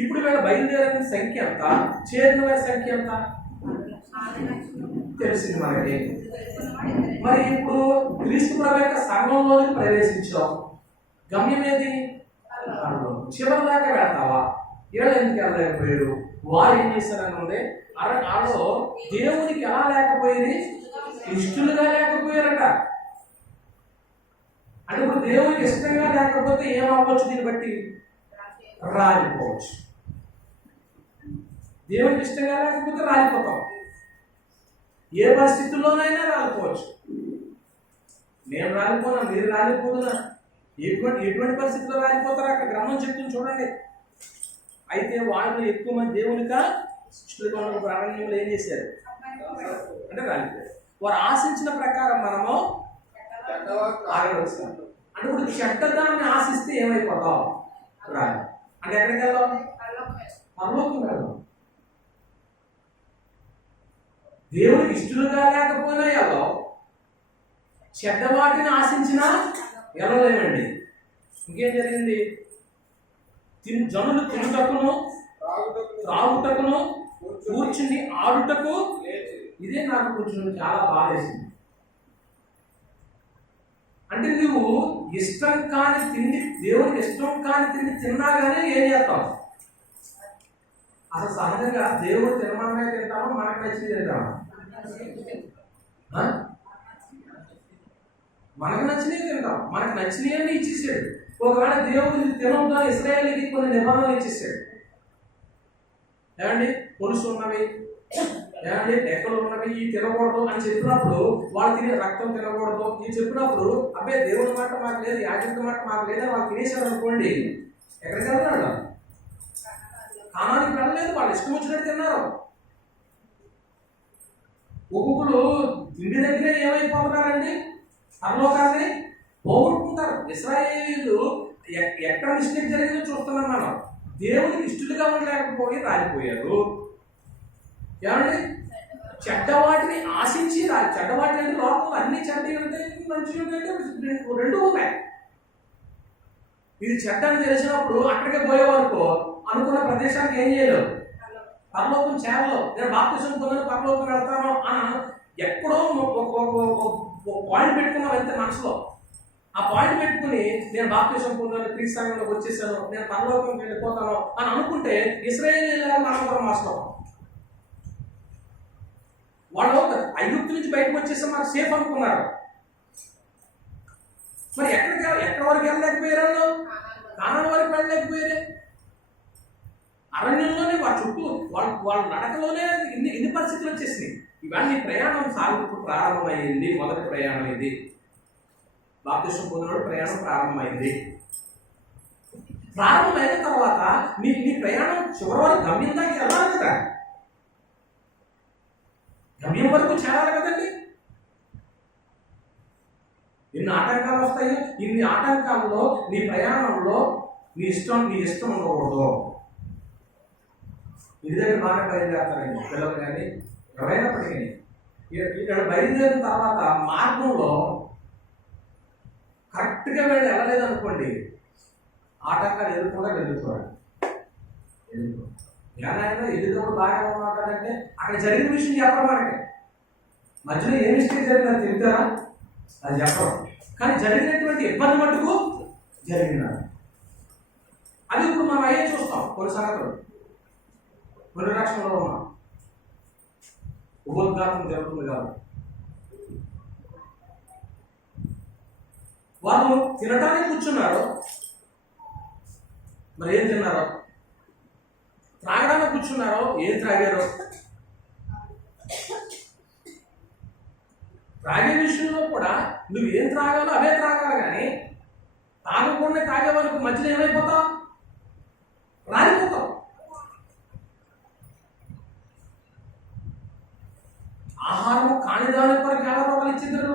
ఇప్పుడు వీళ్ళ బయలుదేరిన సంఖ్య ఎంత, చేరిన వారి సంఖ్య ఎంత తెలిసింది మనకి. మరి ఇప్పుడు క్రీస్తు ప్రభు యొక్క సంఘంలోకి ప్రవేశించాం. గమ్యం ఏది? చివరి దాకా వెళ్తావా? ఏళ్ళు ఎందుకు వెళ్ళలేకపోయారు? వారు ఏం చేశారని ఉంది, వాళ్ళలో దేవునికి ఎలా లేకపోయేది? ఇష్టలుగా లేకపోయారట. అంటే ఇప్పుడు దేవునికి ఇష్టంగా లేకపోతే ఏమవ్వచ్చు? దీన్ని బట్టి రాలిపోవచ్చు. దేవునికి ఇష్టంగా లేకపోతే రాలిపోతాం. ఏ పరిస్థితుల్లోనైనా రాలిపోవచ్చు. నేను రాలిపోనా, మీరు రాలిపోతున్నా, ఎటువంటి పరిస్థితుల్లో రాలిపోతారో అక్కడ గ్రంథం చెప్తుంది చూడండి. అయితే వాళ్ళు ఎక్కువ మంది దేవునిక ఇష్టలుగా ఉన్న అరణ్యంలో ఏం చేశారు అంటే రాలిపోయారు. వారు ఆశించిన ప్రకారం మనము ఆగవలసిన. అంటే ఇప్పుడు చెడ్డదాన్ని ఆశిస్తే ఏమైపోతాం? రాలి. అంటే ఎక్కడికి వెళ్దాం? పరలోకం వెళ్దాం. దేవుడికి ఇష్టలుగా లేకపోయినా వెళ్దాం, చెడ్డవాటిని ఆశించినా వెళ్ళలేమండి. ఇంకేం జరిగింది? జనులు తినుటకును త్రాగుటకును కూర్చుని ఆడుటకు. ఇదే నాకు కొంచెం చాలా బాధేసింది. అంటే నువ్వు ఇష్టం కాని తిండి, దేవుడికి ఇష్టం కాని తిండి తిన్నా కానీ ఏం చేస్తావు? అసలు సహజంగా దేవుడు తినమనే తింటామో మనకు నచ్చింది తింటామా? మనకు నచ్చినవి తింటాం. మనకు నచ్చినవన్నీ ఇచ్చేసాడు. ఒకవేళ దేవుడు తినొద్దు ఇశ్రాయేలుకి కొన్ని నిబంధనలు ఇచ్చేసాడు. ఏమండి పులుసు ఉన్నవి, ఏమండి ఎక్కలు ఉన్నవి, ఈ తినకూడదు అని చెప్పినప్పుడు వాళ్ళు తినే రక్తం తినకూడదు ఇది చెప్పినప్పుడు అబ్బే దేవుడి మాట మాకు లేదు, యాజకుడి మాట మాకు లేదని వాళ్ళు తినేసారు అనుకోండి, ఎక్కడికి వెళ్తున్నాడు? కానానికి వెళ్ళలేదు. వాళ్ళు ఇష్టం వచ్చినట్టు తిన్నారు. ఒక్కొక్కరు తిండి దగ్గరే ఏమైపోతున్నారండి? పరలోకాన్ని పోగొట్టుకుంటారు. ఇశ్రాయేలు ఎక్కడ మిస్టేక్ జరిగిందో చూస్తున్నాం మనం. దేవునికి ఇష్టలుగా ఉండలేకపోయి రాలిపోయారు. ఏమండి చెడ్డవాటిని ఆశించి చెడ్డవాటి అంటే లోపల అన్ని చెడ్డ మంచి రెండు ఉన్నాయి. ఇది చెడ్డ అని తెలిసినప్పుడు అక్కడికే పోయేవారుకో అనుకున్న ప్రదేశానికి ఏం చేయలేవు. పరలోకం చేరలో నేను బాప్తిసం పొందని పరలోకం వెళ్తాను అని ఎక్కడో పాయింట్ పెట్టుకున్నావు అంతే మనసులో. ఆ పాయింట్ పెట్టుకుని నేను బాప్తిసం పొందాను, క్రీస్తు సంఘంలోకి వచ్చేసాను, నేను పరలోకంకి వెళ్ళిపోతాను అని అనుకుంటే ఇశ్రాయేలీయుల మనోదరం మాస్లో వాళ్ళు ఐగుప్తు నుంచి బయటకు వచ్చేసి మనకు సేఫ్ అనుకున్నారు. మరి ఎక్కడి వరకు వెళ్ళలేకపోయారు? కానాన్ వరకు వెళ్ళలేకపోయారే. అరణ్యంలోనే వాళ్ళ చుట్టూ వాళ్ళ నడకలోనే ఇన్ని పరిస్థితులు వచ్చేసినాయి. ఇవన్నీ ప్రయాణం సాగుతూ ప్రారంభమైంది. మొదటి ప్రయాణం ఇది. బాప్తిసం పొందిన ప్రయాణం ప్రారంభమైంది. ప్రారంభమైన తర్వాత మీ ప్రయాణం చివరి వరకు గమ్యం దాకా వెళ్ళాలి కదా. గమ్యం వరకు చేరాలి కదండి. ఎన్ని ఆటంకాలు వస్తాయి. ఇన్ని ఆటంకాల్లో నీ ప్రయాణంలో నీ ఇష్టం ఉండకూడదు. ఇది దగ్గర బాగా బయలుదేరతారండి పిల్లలు కానీ ఎవరైనప్పటికీ. ఇక్కడ బయలుదేరిన తర్వాత మార్గంలో కరెక్ట్గా వీళ్ళు వెళ్ళలేదనుకోండి, ఆటంకాలు ఎదుర్కొండా వెళ్ళిపోవాలి. ఏమైనా ఎదుగుదోడు బాగా మాట్లాడంటే అక్కడ జరిగిన విషయం చెప్పడం మనకి. మధ్యలో ఏ మిస్టేక్ జరిగిందని చెప్తారా? అది చెప్పడం. కానీ జరిగినటువంటి ఇబ్బంది మటుకు జరిగిందా అది ఇప్పుడు మనం అయ్యే చూస్తాం. కొన్ని సంగతులు పునరక్షణలో ఉన్నాం. ఉపోద్ఘాతం జరుగుతుంది కాదు. వాళ్ళు తినటానికి కూర్చున్నారు, మరి ఏం తిన్నారో. త్రాగడానికి కూర్చున్నారో ఏం త్రాగారో. త్రాగే విషయంలో కూడా నువ్వు ఏం త్రాగాలో అవే త్రాగాలి. కానీ తాగకుండా తాగే వరకు మధ్యలో ఏమైపోతావు? రాలిపోతావు. ఆహారము కానిదాని కొరకు ఎలా రోగాలు ఇచ్చిందరు.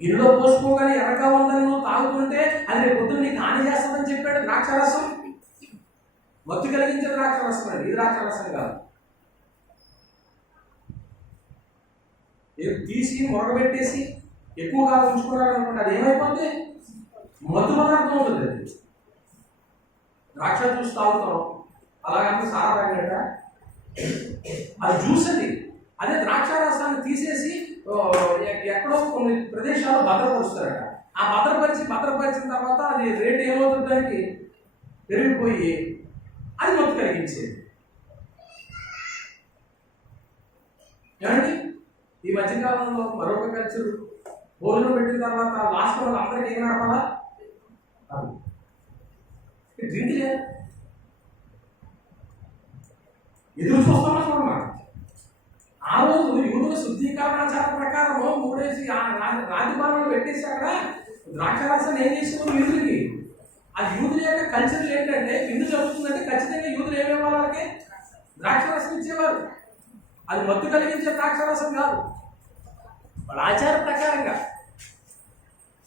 గిన్నెలో పోసుకోగానే ఎర్రగా ఉందని నువ్వు తాగుతుంటే అది రేపు పొద్దున్న నీకు హాని చేస్తుందని చెప్పాడు. ద్రాక్షరసం మత్తు కలిగించే ద్రాక్షరసం అండి, ఇది ద్రాక్షరసం కాదు. తీసి మురగబెట్టేసి ఎక్కువగా ఉంచుకున్నారనుకోండి, అది ఏమైపోతుంది? మత్తు పదార్థం అవుతుంది. అది ద్రాక్ష జ్యూస్ తాగుతాం, అలాగంటే సారా తాగినట్ట అది జ్యూస్. అదే ద్రాక్ష రసాన్ని తీసేసి ఎక్కడో కొన్ని ప్రదేశాల్లో భద్రపరుస్తారట. ఆ భద్రపరిచిన తర్వాత అది రేట్ ఏమవుతుంది, దానికి పెరిగిపోయి అది మత్తు కలిగించేది. ఏమండి, ఈ మధ్యకాలంలో మరొక కల్చర్, భోజనం పెట్టిన తర్వాత లాస్ట్ లో అందరికి ఏం నడపాలా? డ్రింక్ లేదు, ఎదురు చూస్తామా చూడమా. ఆ రోజు యూదుల శుద్ధీకరణాచార ప్రకారం మూడేసి రాజభవనాలు పెట్టేసి అక్కడ ద్రాక్షరసాన్ని ఏం చేసేవారు యూదులకి. అది యూదుల యొక్క కల్చర్ ఏంటంటే, విందు జరుగుతుందంటే ఖచ్చితంగా యూదులు ఏమేవాళ్ళు వాళ్ళకి ద్రాక్షరసం ఇచ్చేవారు. అది మత్తు కలిగించే ద్రాక్షరసం కాదు. వాళ్ళ ఆచార ప్రకారంగా.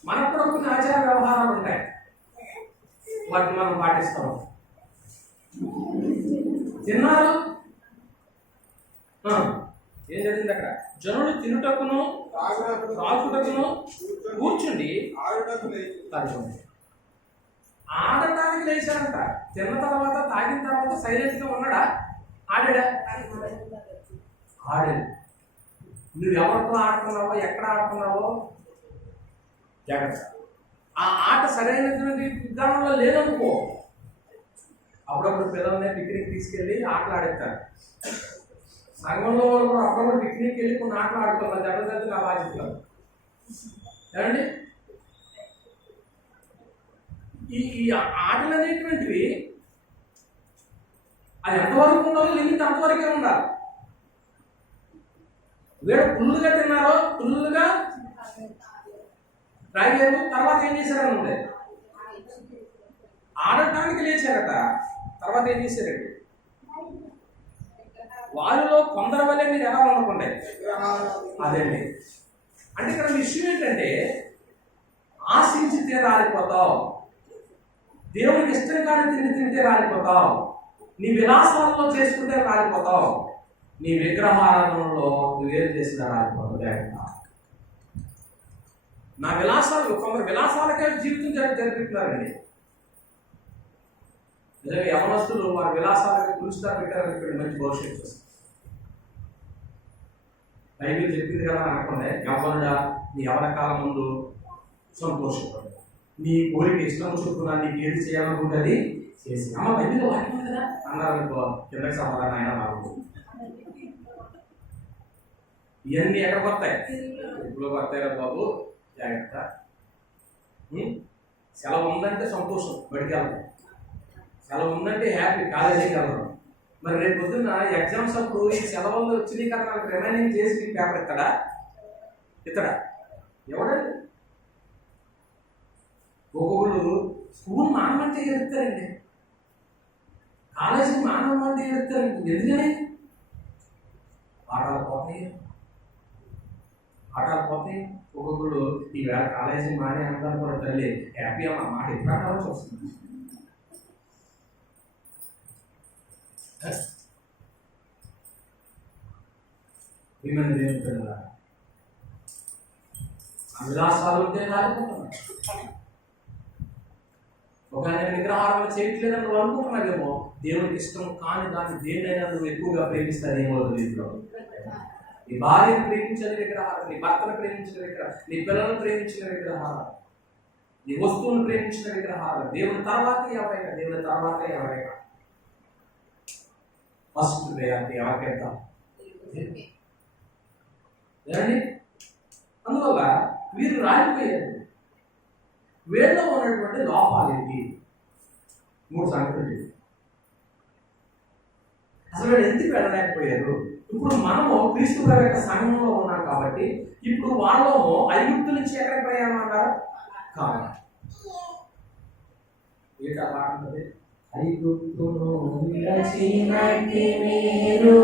మనకు కూడా కొన్ని ఆచార వ్యవహారాలు ఉంటాయి, వాటిని మనం పాటిస్తాం. తిన్నారు, ఏం జరిగింది అక్కడ? జనులు తినుటకును త్రాగుటకును కూర్చుండి ఆడటానికి లేచారంట. తిన్న తర్వాత తాగిన తర్వాత సైలెంట్ గా ఉన్నాడా? ఆడాడా? ఆడాడు. నువ్వు ఎవరితో ఆడుతున్నావో, ఎక్కడ ఆడుతున్నావో జాగ్రత్త. ఆ ఆట సరైనటువంటి విధానంలో లేదనుకో, అప్పుడప్పుడు పిల్లల్ని పిక్నిక్ తీసుకెళ్ళి ఆటలు ఆడేస్తారు. సంఘంలో కూడా అప్పుడప్పుడు పిక్నిక్ వెళ్ళి కొన్ని ఆటలు ఆడుతున్నారు. జబర్దస్త్ నా బాధ్యత ఏమండి. ఈ ఆటలు అనేటువంటివి అది ఎంతవరకు ఉండాలో లిమిట్ అంతవరకే ఉండాలి. వీడు ఫుల్లుగా తిన్నారో, ఫుల్లుగా తాగారు, తర్వాత ఏం చేశారని ఉండే ఆడటానికి లేచారట. తర్వాత ఏం చేశారండి? వారిలో కొందరు వల్లే మీరు ఎలా ఉండకుండా అదండి. అంటే ఇక్కడ విషయం ఏంటంటే, ఆశించితే రాలిపోతావు, దేవునికి ఇష్టం కానీ తింటే రాలిపోతావు, నీ విలాసాలలో చేసుకుంటే రాలిపోతావు, నీ విగ్రహారాధనలో నువ్వేం చేసినా రాలిపోతావు. నా విలాసాలు, కొందరు విలాసాలకే జీవితం జరిపిస్తున్నారండి. నిజంగా యవనస్తులు వారి విలాసాలకు పురుషుగా పెట్టారని మంచి భవిష్యత్తు వస్తుంది. బైబిల్ చెప్పింది కదా అనకుండా, యవ్వనుడా నీ యవన కాలం ముందు సంతోషపడు, నీ కోరిక ఇష్టం చొప్పున నీకు ఏది చేయాలనుకుంటుంది చేసి. అమ్మ బైబిల్ వాక్యం కదా అన్నారనుకో, కిందకి సమాధానం ఆయన నాకు ఇవన్నీ ఎక్కడ కొత్తాయి? ఇప్పుడు కొత్తాయి కదా బాబు, జాగ్రత్త. సెలవు ఉందంటే సంతోషం, బడికి వెళ్తాం. సెలవు ఉందంటే హ్యాపీ, కాలేజీకి వెళ్తాం. మరి రేపు పొద్దున్న ఎగ్జామ్స్ అప్పుడు ఈ సెలవుల్లో వచ్చినాయి కదా నాకు రిమైనింగ్ చేసి పేపర్ ఇస్తాడా ఎవడండి? ఒక్కొక్కరు స్కూల్ మానమంటే ఎడుతారండి, కాలేజీ మానమంటే ఎడుతారండి. ఎందుకని? పాఠాలు పోతాయి. ఒక్కొక్కడు ఈవేళ కాలేజీ మానే అంటారు కూడా తల్లి హ్యాపీ అమ్మ మాట ఎప్పుడు అంటాల్సి వస్తుంది. విలాసాలు ఉంటే రాలిపోతున్నాయి. ఒక ఆయన విగ్రహాలను చేయట్లేదని నువ్వు అనుకుంటున్నావేమో, దేవునికి ఇష్టం కానీ దాన్ని దేన్నైనా నువ్వు ఎక్కువగా ప్రేమిస్తానేమో దీంట్లో. నీ భార్యను ప్రేమించిన విగ్రహాలు, నీ భర్తను ప్రేమించిన విగ్రహాలు, నీ పిల్లలను ప్రేమించిన విగ్రహాలు, నీ వస్తువును ప్రేమించిన విగ్రహాలు. దేవుని తర్వాతే ఎవరైనా ఫస్ట్ ప్రయారిటీ ఎవరికెళ్తాం? ఏమండి? అందువల్ల వీరు రాలిపోయారు. వీళ్ళలో ఉన్నటువంటి లోపాలు ఏంటి? 3 సంగతులు. అసలు వీళ్ళు ఎందుకు వెళ్ళలేకపోయారు? ఇప్పుడు మనము క్రీస్తు ప్రభు యొక్క సంఘంలో ఉన్నాం కాబట్టి, ఇప్పుడు వాళ్ళము ఐగుప్తు నుంచి ఎక్కడ ప్రయాణం అన్నారు కావాలి. ఏంటి ఆ పాట ఉంటుంది? ఐగుప్తును విడిచినట్టి మీరు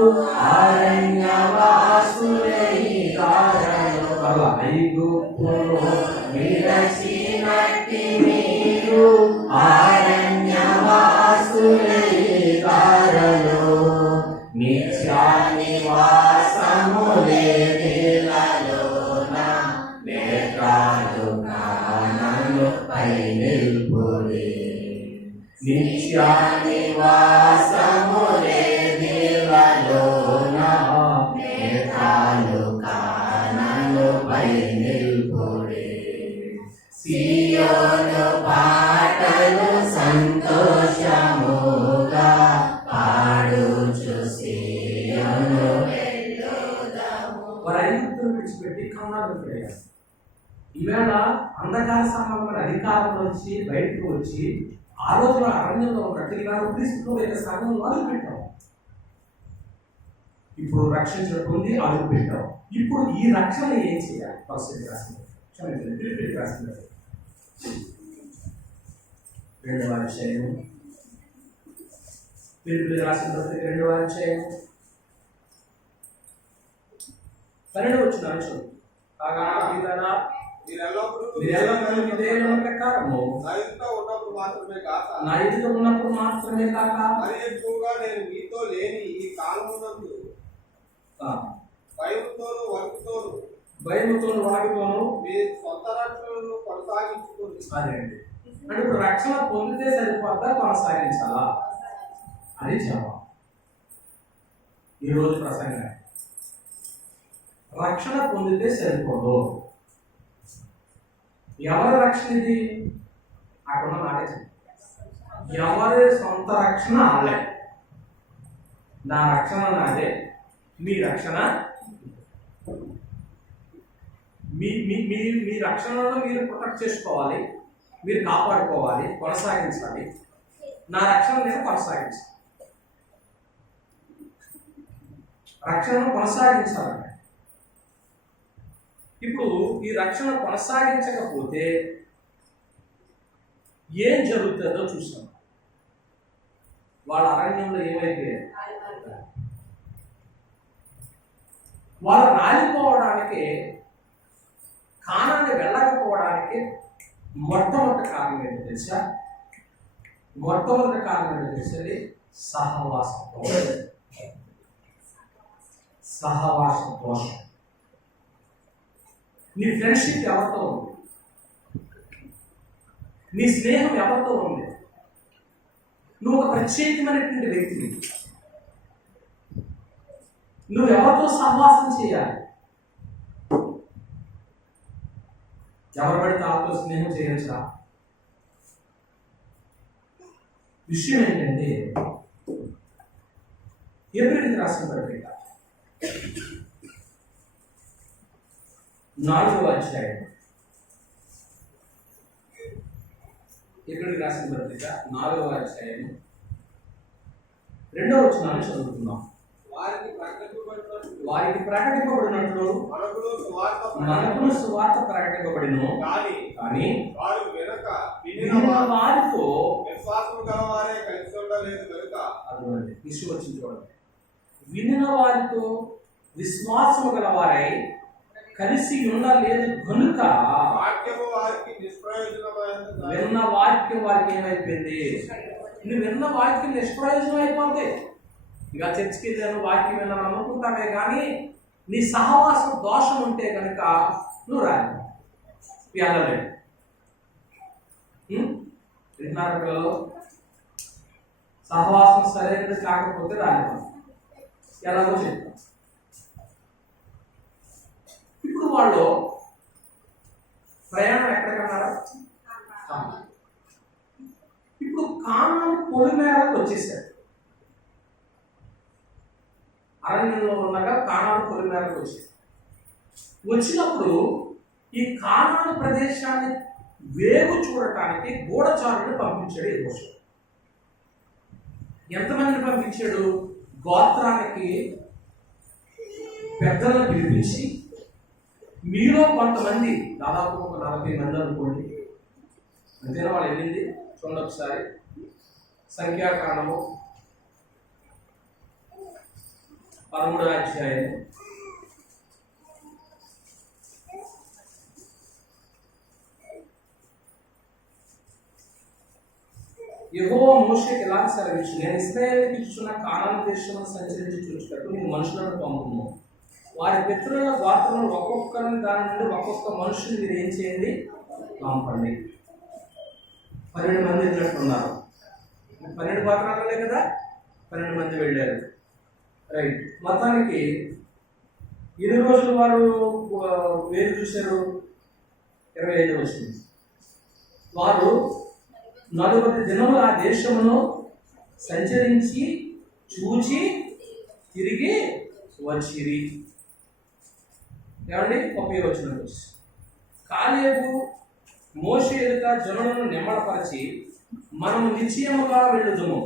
అరణ్యవాసులైనారు. అలా ఐగుప్తును విడిచినట్టి మీరు అరణ్యవాసులైనారు. సురేదారలో నిత్యానివాసములే నీలలోన నేత్రాలు కానను పై నిల్పుడి నిత్యానివాసములే నీలలోన నేత్రాలు కానను పై నిల్పుడి సియోను పాటలు సంతోషముగా పాడుచు సియోను వెళ్ళుదాము. వారు ఐగుప్తును విడిచిపెట్టి కన్నాను వెళ్ళారు. ఈవేళ అంధకార సంబంధమైన అధికారం నుంచి బయటకు వచ్చి ఆ రోజున అరణ్యంలో ఉన్నట్టుగా క్రీస్తు యొక్క సంఘంలో అడుగు పెట్టాం. ఇప్పుడు రక్షించడం పొంది అడుగు పెట్టాం. ఇప్పుడు ఈ రక్షణ ఏం చేయాలి? పరిస్థితి రాసింది క్షమించండి రాసింది 2వ అధ్యాయం రాసిన 2వ అధ్యాయం 12వ వచనం చూడండి. కాగా మీరెల్లప్పుడూ విధేయుల ప్రకారము నా ఎదుట ఉన్నప్పుడు మాత్రమే కాక మరి ఎక్కువగా నేను మీతో లేని ఈ కాలమునందు భయముతోను వాటితోను మీ సొంత రక్షణను కొనసాగించుకుంది. అదే అండి. అంటే ఇప్పుడు రక్షణ పొందితే సరిపోద్దా, కొనసాగించాలా? అది జవాబు ఈరోజు ప్రసంగం. రక్షణ పొందితే సరిపోదు. ఎవరి రక్షణ ఇది? అక్కడ మాట ఎవరి సొంత రక్షణ ఆలే. నా రక్షణ నాదే, మీ రక్షణ మీ రక్షణను మీరు ప్రొటెక్ట్ చేసుకోవాలి, మీరు కాపాడుకోవాలి, కొనసాగించాలి. నా రక్షణ నేను కొనసాగించాలి. రక్షణను కొనసాగించాలండి. ఇప్పుడు ఈ రక్షణ కొనసాగించకపోతే ఏం జరుగుతుందో చూసాం. వాళ్ళ అరణ్యంలో ఏమైపోయారు? వాళ్ళు రాలిపోవడానికి, కానాన్ని వెళ్ళకపోవడానికి మొట్టమొదటి కారణం ఏంటో తెలుసా? మొట్టమొదటి కారణం ఏంటో తెలిసేది సహవాస దోషం. నీ ఫ్రెండ్షిప్ ఎవరితో ఉంది? నీ స్నేహం ఎవరితో ఉంది? నువ్వు ఒక ప్రత్యేకమైనటువంటి వ్యక్తిని. నువ్వు ఎవరితో సహవాసం చేయాలి? ఎవరు పడితే ఆతో స్నేహం చేయొచ్చా? విషయం ఏంటంటే ఎబ్రియులకు రాసిన పత్రిక 4వ అధ్యాయం, ఎబ్రియులకు రాసిన పత్రిక 4వ అధ్యాయం 2వ వచనాన్ని చదువుతున్నాం. వారికి ప్రకటింపబడినట్లు మనకును సువార్త ప్రకటింపబడిను. కానీ వారితో విశ్వాసం గలవారే కలిసి ఉండలేదు కనుక. అటువంటి ఇష్యూ వచ్చింది చూడండి. వినిన వారితో విశ్వాసము గలవారై కలిసి ఉండలేదు కనుక వాక్యము వారికి నిష్ప్రయోజనమైనది. విన్న వాక్యం వారికి ఏమైపోయింది? నువ్వు విన్న వాక్యం నిష్ప్రయోజనం అయిపోతే ఇక చర్చికి వెళ్ళాను, వాక్యం విన్నాను అనుకుంటామే కానీ నీ సహవాసం దోషం ఉంటే కనుక నువ్వు రాలి వెళ్ళలేదు. వింటున్నారు పిల్లలు? సహవాసం సరైనది కాకపోతే రాలి ఎలాగో చెప్తాం. ఇప్పుడు వాళ్ళు ప్రయాణం ఎక్కడికన్నారా? ఇప్పుడు కానాను పొలిమేరకు వచ్చేసారు. అరణ్యంలో ఉండగా కానాను పొలిమేరకు వచ్చారు. వచ్చినప్పుడు ఈ కానాను ప్రదేశాన్ని వేగు చూడటానికి గూఢచారుని పంపించాడు యెహోషువ. ఎంతమందిని పంపించాడు? గోత్రానికి పెద్దలను పిలిపించి మీలో కొంతమంది, దాదాపు ఒక 40 మంది అనుకోండి, అంతేనా? వాళ్ళు వెళ్ళింది చూడండి ఒకసారి. సంఖ్యాకాండము 13వ అధ్యాయం 40 యెహోవా మోషేకి ఎలా సెలవిచ్చు, నేను ఇశ్రాయేలుకి ఇచ్చిన కానాను దేశంలో సంచరించి చూసినట్టు నేను మనుషులను పంపును. వారి పితరుల గోత్రంలో ఒక్కొక్కరిని దాని నుండి ఒక్కొక్క మనుషుని మీరు ఏం చేయండి, పంపండి. 12 మంది వెళ్ళినట్టున్నారు. 12 గోత్రాలే కదా, 12 మంది వెళ్ళారు. రైట్. మొత్తానికి ఎన్ని రోజులు వారు వేరు చూశారు? 25 వచ్చింది. వారు 40 దినములు ఆ దేశమును సంచరించి చూచి తిరిగి వచ్చిరి. ఏమండి? 30 వచ్చిన కాలేబు మోషే ఎదుట జనులను నిమ్మడపరిచి, మనము నిశ్చయముగా వెళ్ళుదుము,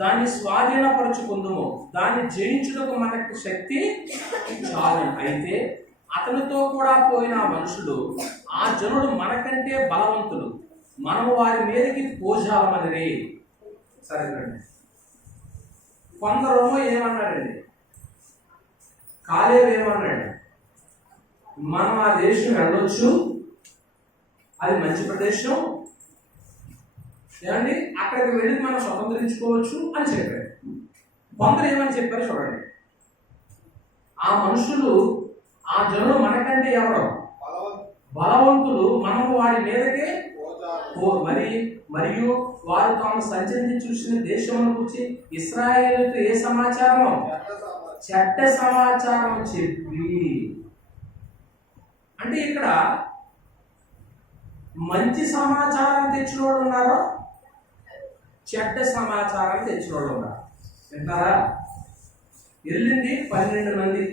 దాన్ని స్వాధీనపరచుకుందుము, దాన్ని జయించుటకు మనకు శక్తి చాలు. అయితే అతనితో కూడా పోయిన మనుషులు, ఆ జనుడు మనకంటే బలవంతులు, మనము వారి మీదకి పోజాలమని. సరేనండి. కొందరు ఏమన్నాడండి? కాలేబు ఏమన్నాడు? మనం ఆ దేశం వెళ్ళొచ్చు, అది మంచి ప్రదేశం, ఏమండి, అక్కడికి వెళ్ళి మనం స్వతంత్రించుకోవచ్చు అని చెప్పారు. కొందరు ఏమని చెప్పారు చూడండి. ఆ మనుషులు, ఆ జనులు మనకంటే ఎవరు బలవంతులు, మనము వారి మీదకే మరియు వారు తాము సంచరించి చూసిన దేశమును గురించి ఇశ్రాయేలుతో ఏ సమాచారము? చెడ్డ సమాచారం చెప్పి. అంటే ఇక్కడ మంచి సమాచారం తెచ్చిన వాళ్ళు ఉన్నారో, చెడ్డ సమాచారం తెచ్చిన వాళ్ళు ఉన్నారు. వింటారా? వెళ్ళింది 12 మంది,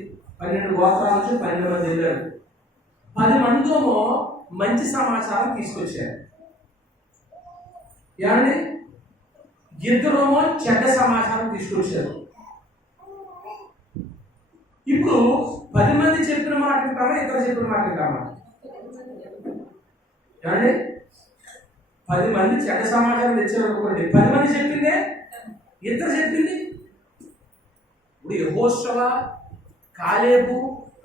12 గోత్రాల నుంచి 12 మంది వెళ్ళారు. 10 మందిలో మంచి సమాచారం తీసుకొచ్చారు. ఏమండి? 2 చెడ్డ సమాచారం తీసుకొచ్చారు. ఇప్పుడు 10 మంది చెప్పిన మాట వింటారా, ఇతరు చెప్పిన మాట వింటారా? ఏమండి? 10 మంది చెడ్డ సమాచారం తెచ్చారు అనుకోండి, 10 మంది చెప్పిందే, ఇద్దరు చెప్పింది. ఇప్పుడు యెహోషువ, కాలేబు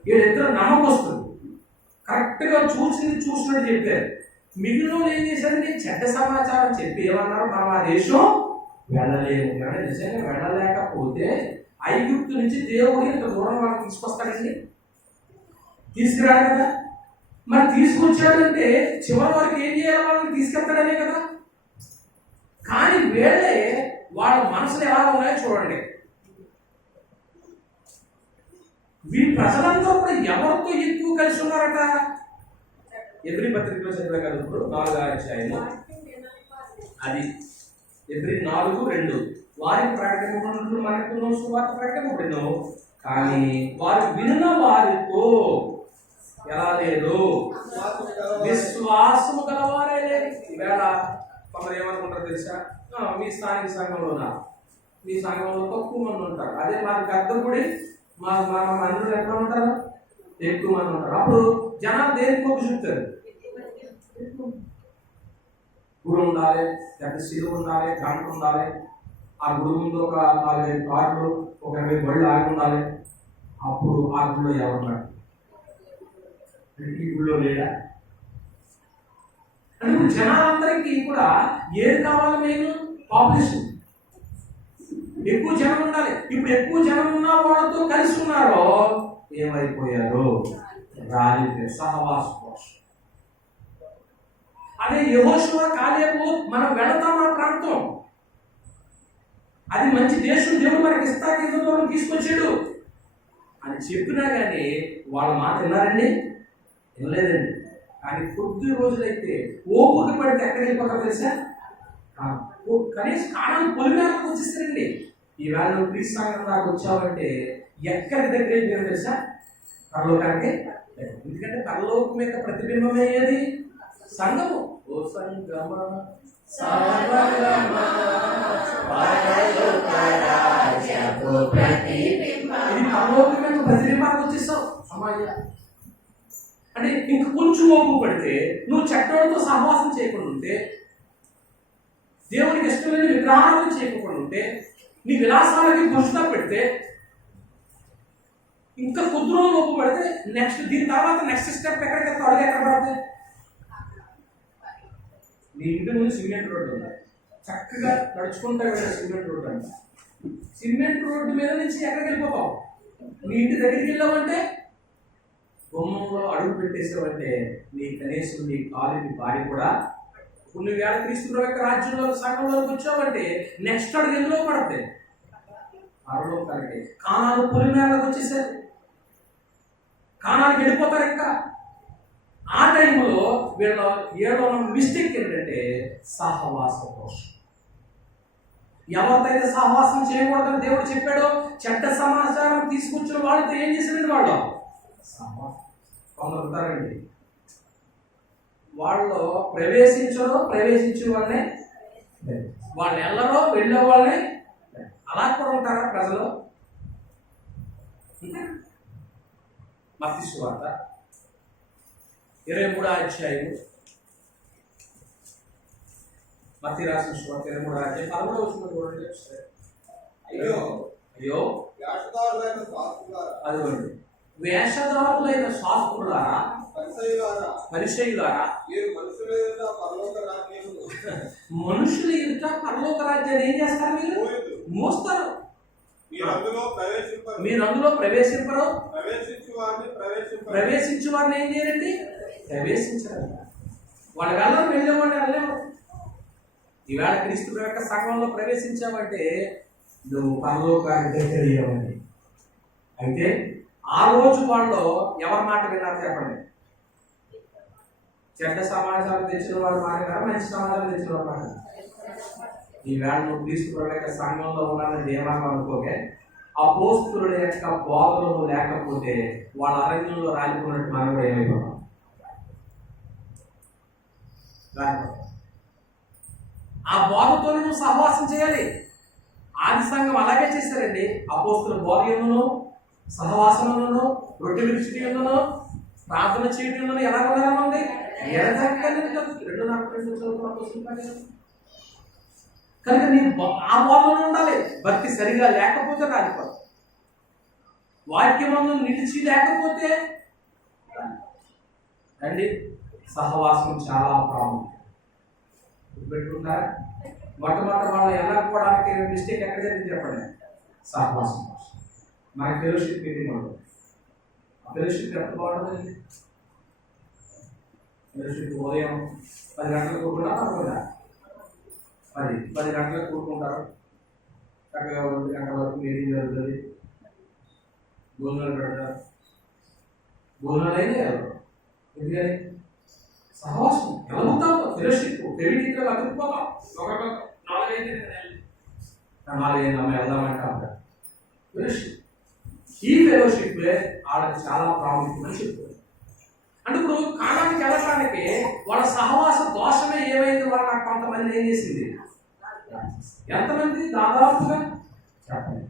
వీళ్ళిద్దరు నమ్మకస్తులు, కరెక్ట్గా చూసినట్టు చెప్పారు. మిగిలిన ఏం చేశారంటే చెడ్డ సమాచారం చెప్పి ఏమన్నారు? మనం ఆ దేశం వెళ్ళలేము. కానీ నిజంగా వెళ్ళలేకపోతే ఐగుప్తు నుంచి దేవుడు ఇంత దూరం వాళ్ళకి తీసుకొస్తాడండి? తీసుకురాడు కదా. మరి తీసుకొచ్చాడంటే చివరి వరకు ఏం చేయాలి? వాళ్ళని తీసుకెళ్తాడనే కదా. కానీ వేళే వాళ్ళ మనసులు ఎలా ఉన్నాయో చూడండి. వీరి ప్రజలంతా కూడా ఎవరితో ఎక్కువ కలిసి ఉన్నారట? ఎబ్రీ పత్రికలో చదివా కదా ఇప్పుడు, 4వ అధ్యాయము, అది ఎబ్రీ 4:2. వారికి ప్రకటింపబడినట్లు మనకు సువార్త ప్రకటింపబడిను, కానీ వారు విన్న వారితో ఎలా లేదు? విశ్వాసము గలవారే లేదు. ఈవేళ కొందరు ఏమనుకుంటారు తెలుసా? మీ స్థానిక సంఘంలోనా, మీ సంఘంలో తక్కువ మంది ఉంటారు. అదే మాకు గద్దపుడి మా మందిలో ఎక్కడ ఉంటారు? ఎక్కువ మంది ఉంటారు. అప్పుడు జనాలు దేనికి మొగ్గు చూపుతారు? గుడి ఉండాలి, పెద్ద శిలువ ఉండాలి, గంట ఉండాలి, ఆ గుడి ముందు ఒక 4-5 కార్లు, ఒక 20 బళ్ళు ఆగి ఉండాలి. అప్పుడు ఆ గుడిలో ఎవరున్నాడు? ఈ గుడిలో లేడా? అంటే ఇప్పుడు జనాలందరికీ కూడా ఏది కావాలి? మెయిన్ పాపులేషన్, ఎక్కువ జనం ఉండాలి. ఇప్పుడు ఎక్కువ జనం ఉన్న వాళ్ళతో కలిసి ఉన్నారో ఏమైపోయారు? రాలితే సహవాస. అదే యెహోషువ, కాలేబు, మనం వెళతాం ఆ ప్రాంతం, అది మంచి దేశం, దేవుడు మనకి ఇస్తాకి ఇంత దూరం తీసుకొచ్చాడు అని చెప్పినా కానీ వాళ్ళ మాట విన్నారండి? వినలేదండి. కానీ కొద్ది రోజులైతే ఓపిక పడితే ఎక్కడ వెళ్ళిపోతారు తెలుసా? కనీసం కాలం పొలిమేరకు వచ్చేస్తారండి. ఈవేళ నువ్వు క్రీస్తు సంఘం దాకా వచ్చావంటే ఎక్కడి దగ్గర అయిపోయావు తెలుసా? పరలోకానికి. ఎందుకంటే పరలోకం యొక్క ప్రతిబింబమయ్యేది సంఘము. ఓ సంగమ ఇది పరలోకం యొక్క ప్రతిబింబానికి వచ్చేస్తావు అమ్మాయి. అంటే ఇంక కొంచెం ఓపు పడితే, నువ్వు చెడ్డోళ్ళతో సహవాసం చేయకుండా ఉంటే, దేవునికి ఇష్టమైన విగ్రహాలను చేయకుండా ఉంటే, నీ విలాసాలకి దృష్టి పెడితే, ఇంకా కొద్ది రోజులు ఓపు పడితే దీని తర్వాత నెక్స్ట్ స్టెప్ ఎక్కడికి అడుగు ఎక్కడ పడితే? నీ ఇంటి ముందు సిమెంట్ రోడ్డు ఉండాలి, చక్కగా నడుచుకుంటా వెళ్ళే సిమెంట్ రోడ్డు అంట. సిమెంట్ రోడ్డు మీద నుంచి ఎక్కడికి వెళ్ళిపోతావు? నీ ఇంటి దగ్గరికి వెళ్ళామంటే గుమ్మంలో అడుగు పెట్టేసావంటే నీ కనీసం నీ కాలిని బారి కూడా కొన్ని వేల క్రీస్తు యొక్క రాజ్యంలో సంఘంలోకి వచ్చావంటే నెక్స్ట్ అడుగు ఎందులో పడతాయి? పరలోకానికి. కానాలు పొలిమేరలకు వచ్చేసారు, కానానికి వెళ్ళిపోతారు. ఇంకా ఆ టైంలో ఏడో మిస్టేక్ ఏంటంటే సహవాస దోషం. ఎవరితో సహవాసం చేయకూడదని దేవుడు చెప్పాడో చెడ్డ సమాచారం తీసుకొచ్చిన వాళ్ళతో ఏం చేసినట్టు వాళ్ళు కొందరు ఉంటారండి, వాళ్ళు ప్రవేశించే వాళ్ళని, వాళ్ళు ఎల్లరో వెళ్ళే వాళ్ళని అలా కూడా ఉంటారా ప్రజలు? మత్తయి సువార్త 23వ అధ్యాయం, మత్తయి రాసిన సువార్త 23వ అధ్యాయం 11వ వచనం చూడండి. అయ్యో వేషధారులైన శాస్త్రులారా, అదిగోండి, వేషధారులైన శాస్త్రులారా, పరిసయ్యులారా, మీరు మనుషుల ఎదుట పరలోక రాజ్యమును మనుషులు ఇంత పరలోక రాజ్యాన్ని ఏం చేస్తారు? మీరు మోస్తారు. మీరు అందులో ప్రవేశించు వారిని ఏం చేయండి? ప్రవేశించారు. వాళ్ళు వెళ్ళేవాడిని వెళ్ళలేము. ఈవేళ క్రీస్తు యొక్క సంఘంలో ప్రవేశించావంటే నువ్వు పరలోకానికి దగ్గరయ్యావని. అయితే ఆ రోజు వాళ్ళు ఎవరి మాట విన్నారు చెప్పండి? చెడ్డ సమాచారం తెచ్చిన వాడు మాట కదా, మంచి సమాచారం తెచ్చిన వాడు మాట. ఈవేళ నువ్వు క్రీస్తు యొక్క సంఘంలో ఉన్నానని దేవాలను అనుకోకే, అపోస్తుల యొక్క బోధలు లేకపోతే వాళ్ళ అరణ్యంలో రాలిపోయినట్టు మనం కూడా ఏమైపోతాం? ఆ బోధతో నువ్వు సహవాసం చేయాలి. ఆది సంఘం అలాగే చేశారండి. అపోస్తుల బోధ ఎందును, సహవాసంలోను, రొట్టె విడిచి ఎందును, ప్రార్థన చేయడం ఎలా ఉన్నారన్నది కనుక నేను ఆ బోధలో ఉండాలి. భక్తి సరిగా లేకపోతే రాలిపోతాం. వాక్యమందు నిలిచి లేకపోతే అండి సహవాసం చాలా ప్రాముఖ్యం. పెట్టుకుంటారా? మొట్టమొదటి వాళ్ళు వెళ్ళకపోవడానికి మిస్టేక్ ఎక్కడ జరిగింది చెప్పండి? సహవాసం. మన ఫెలోషిప్ మీటింగ్ ఉంటుంది. ఆ ఫెలోషిప్ ఎంత బాగుంటుంది? ఫెలోషిప్ ఉదయం 10 గంటలకు కూర్చుంటా అనుకుంటా, 10 గంటలకు కూర్చుంటారు. చక్కగా 1 గంట వరకు మీటింగ్ జరుగుతుంది. భోజనాలు పెడతారు. భోజనాలు అయితే ఎందుకని? సహవాసం కలుగుతాం. ఫెలోషిప్ ఫెవిటీగా అతుక్కుపోతాం. 4-5 వెళ్దామంటాం. ఫెలోషిప్, ఈ ఫెలోషిప్ వాళ్ళకి చాలా ప్రాముఖ్యమని చెప్తారు. అంటే ఇప్పుడు కాలానికి వెళ్ళడానికి వాళ్ళ సహవాస దోషమే ఏమైంది? వాళ్ళు నాకు కొంతమంది ఏం చేసింది? ఎంతమంది దాదాపుగా చెప్పండి?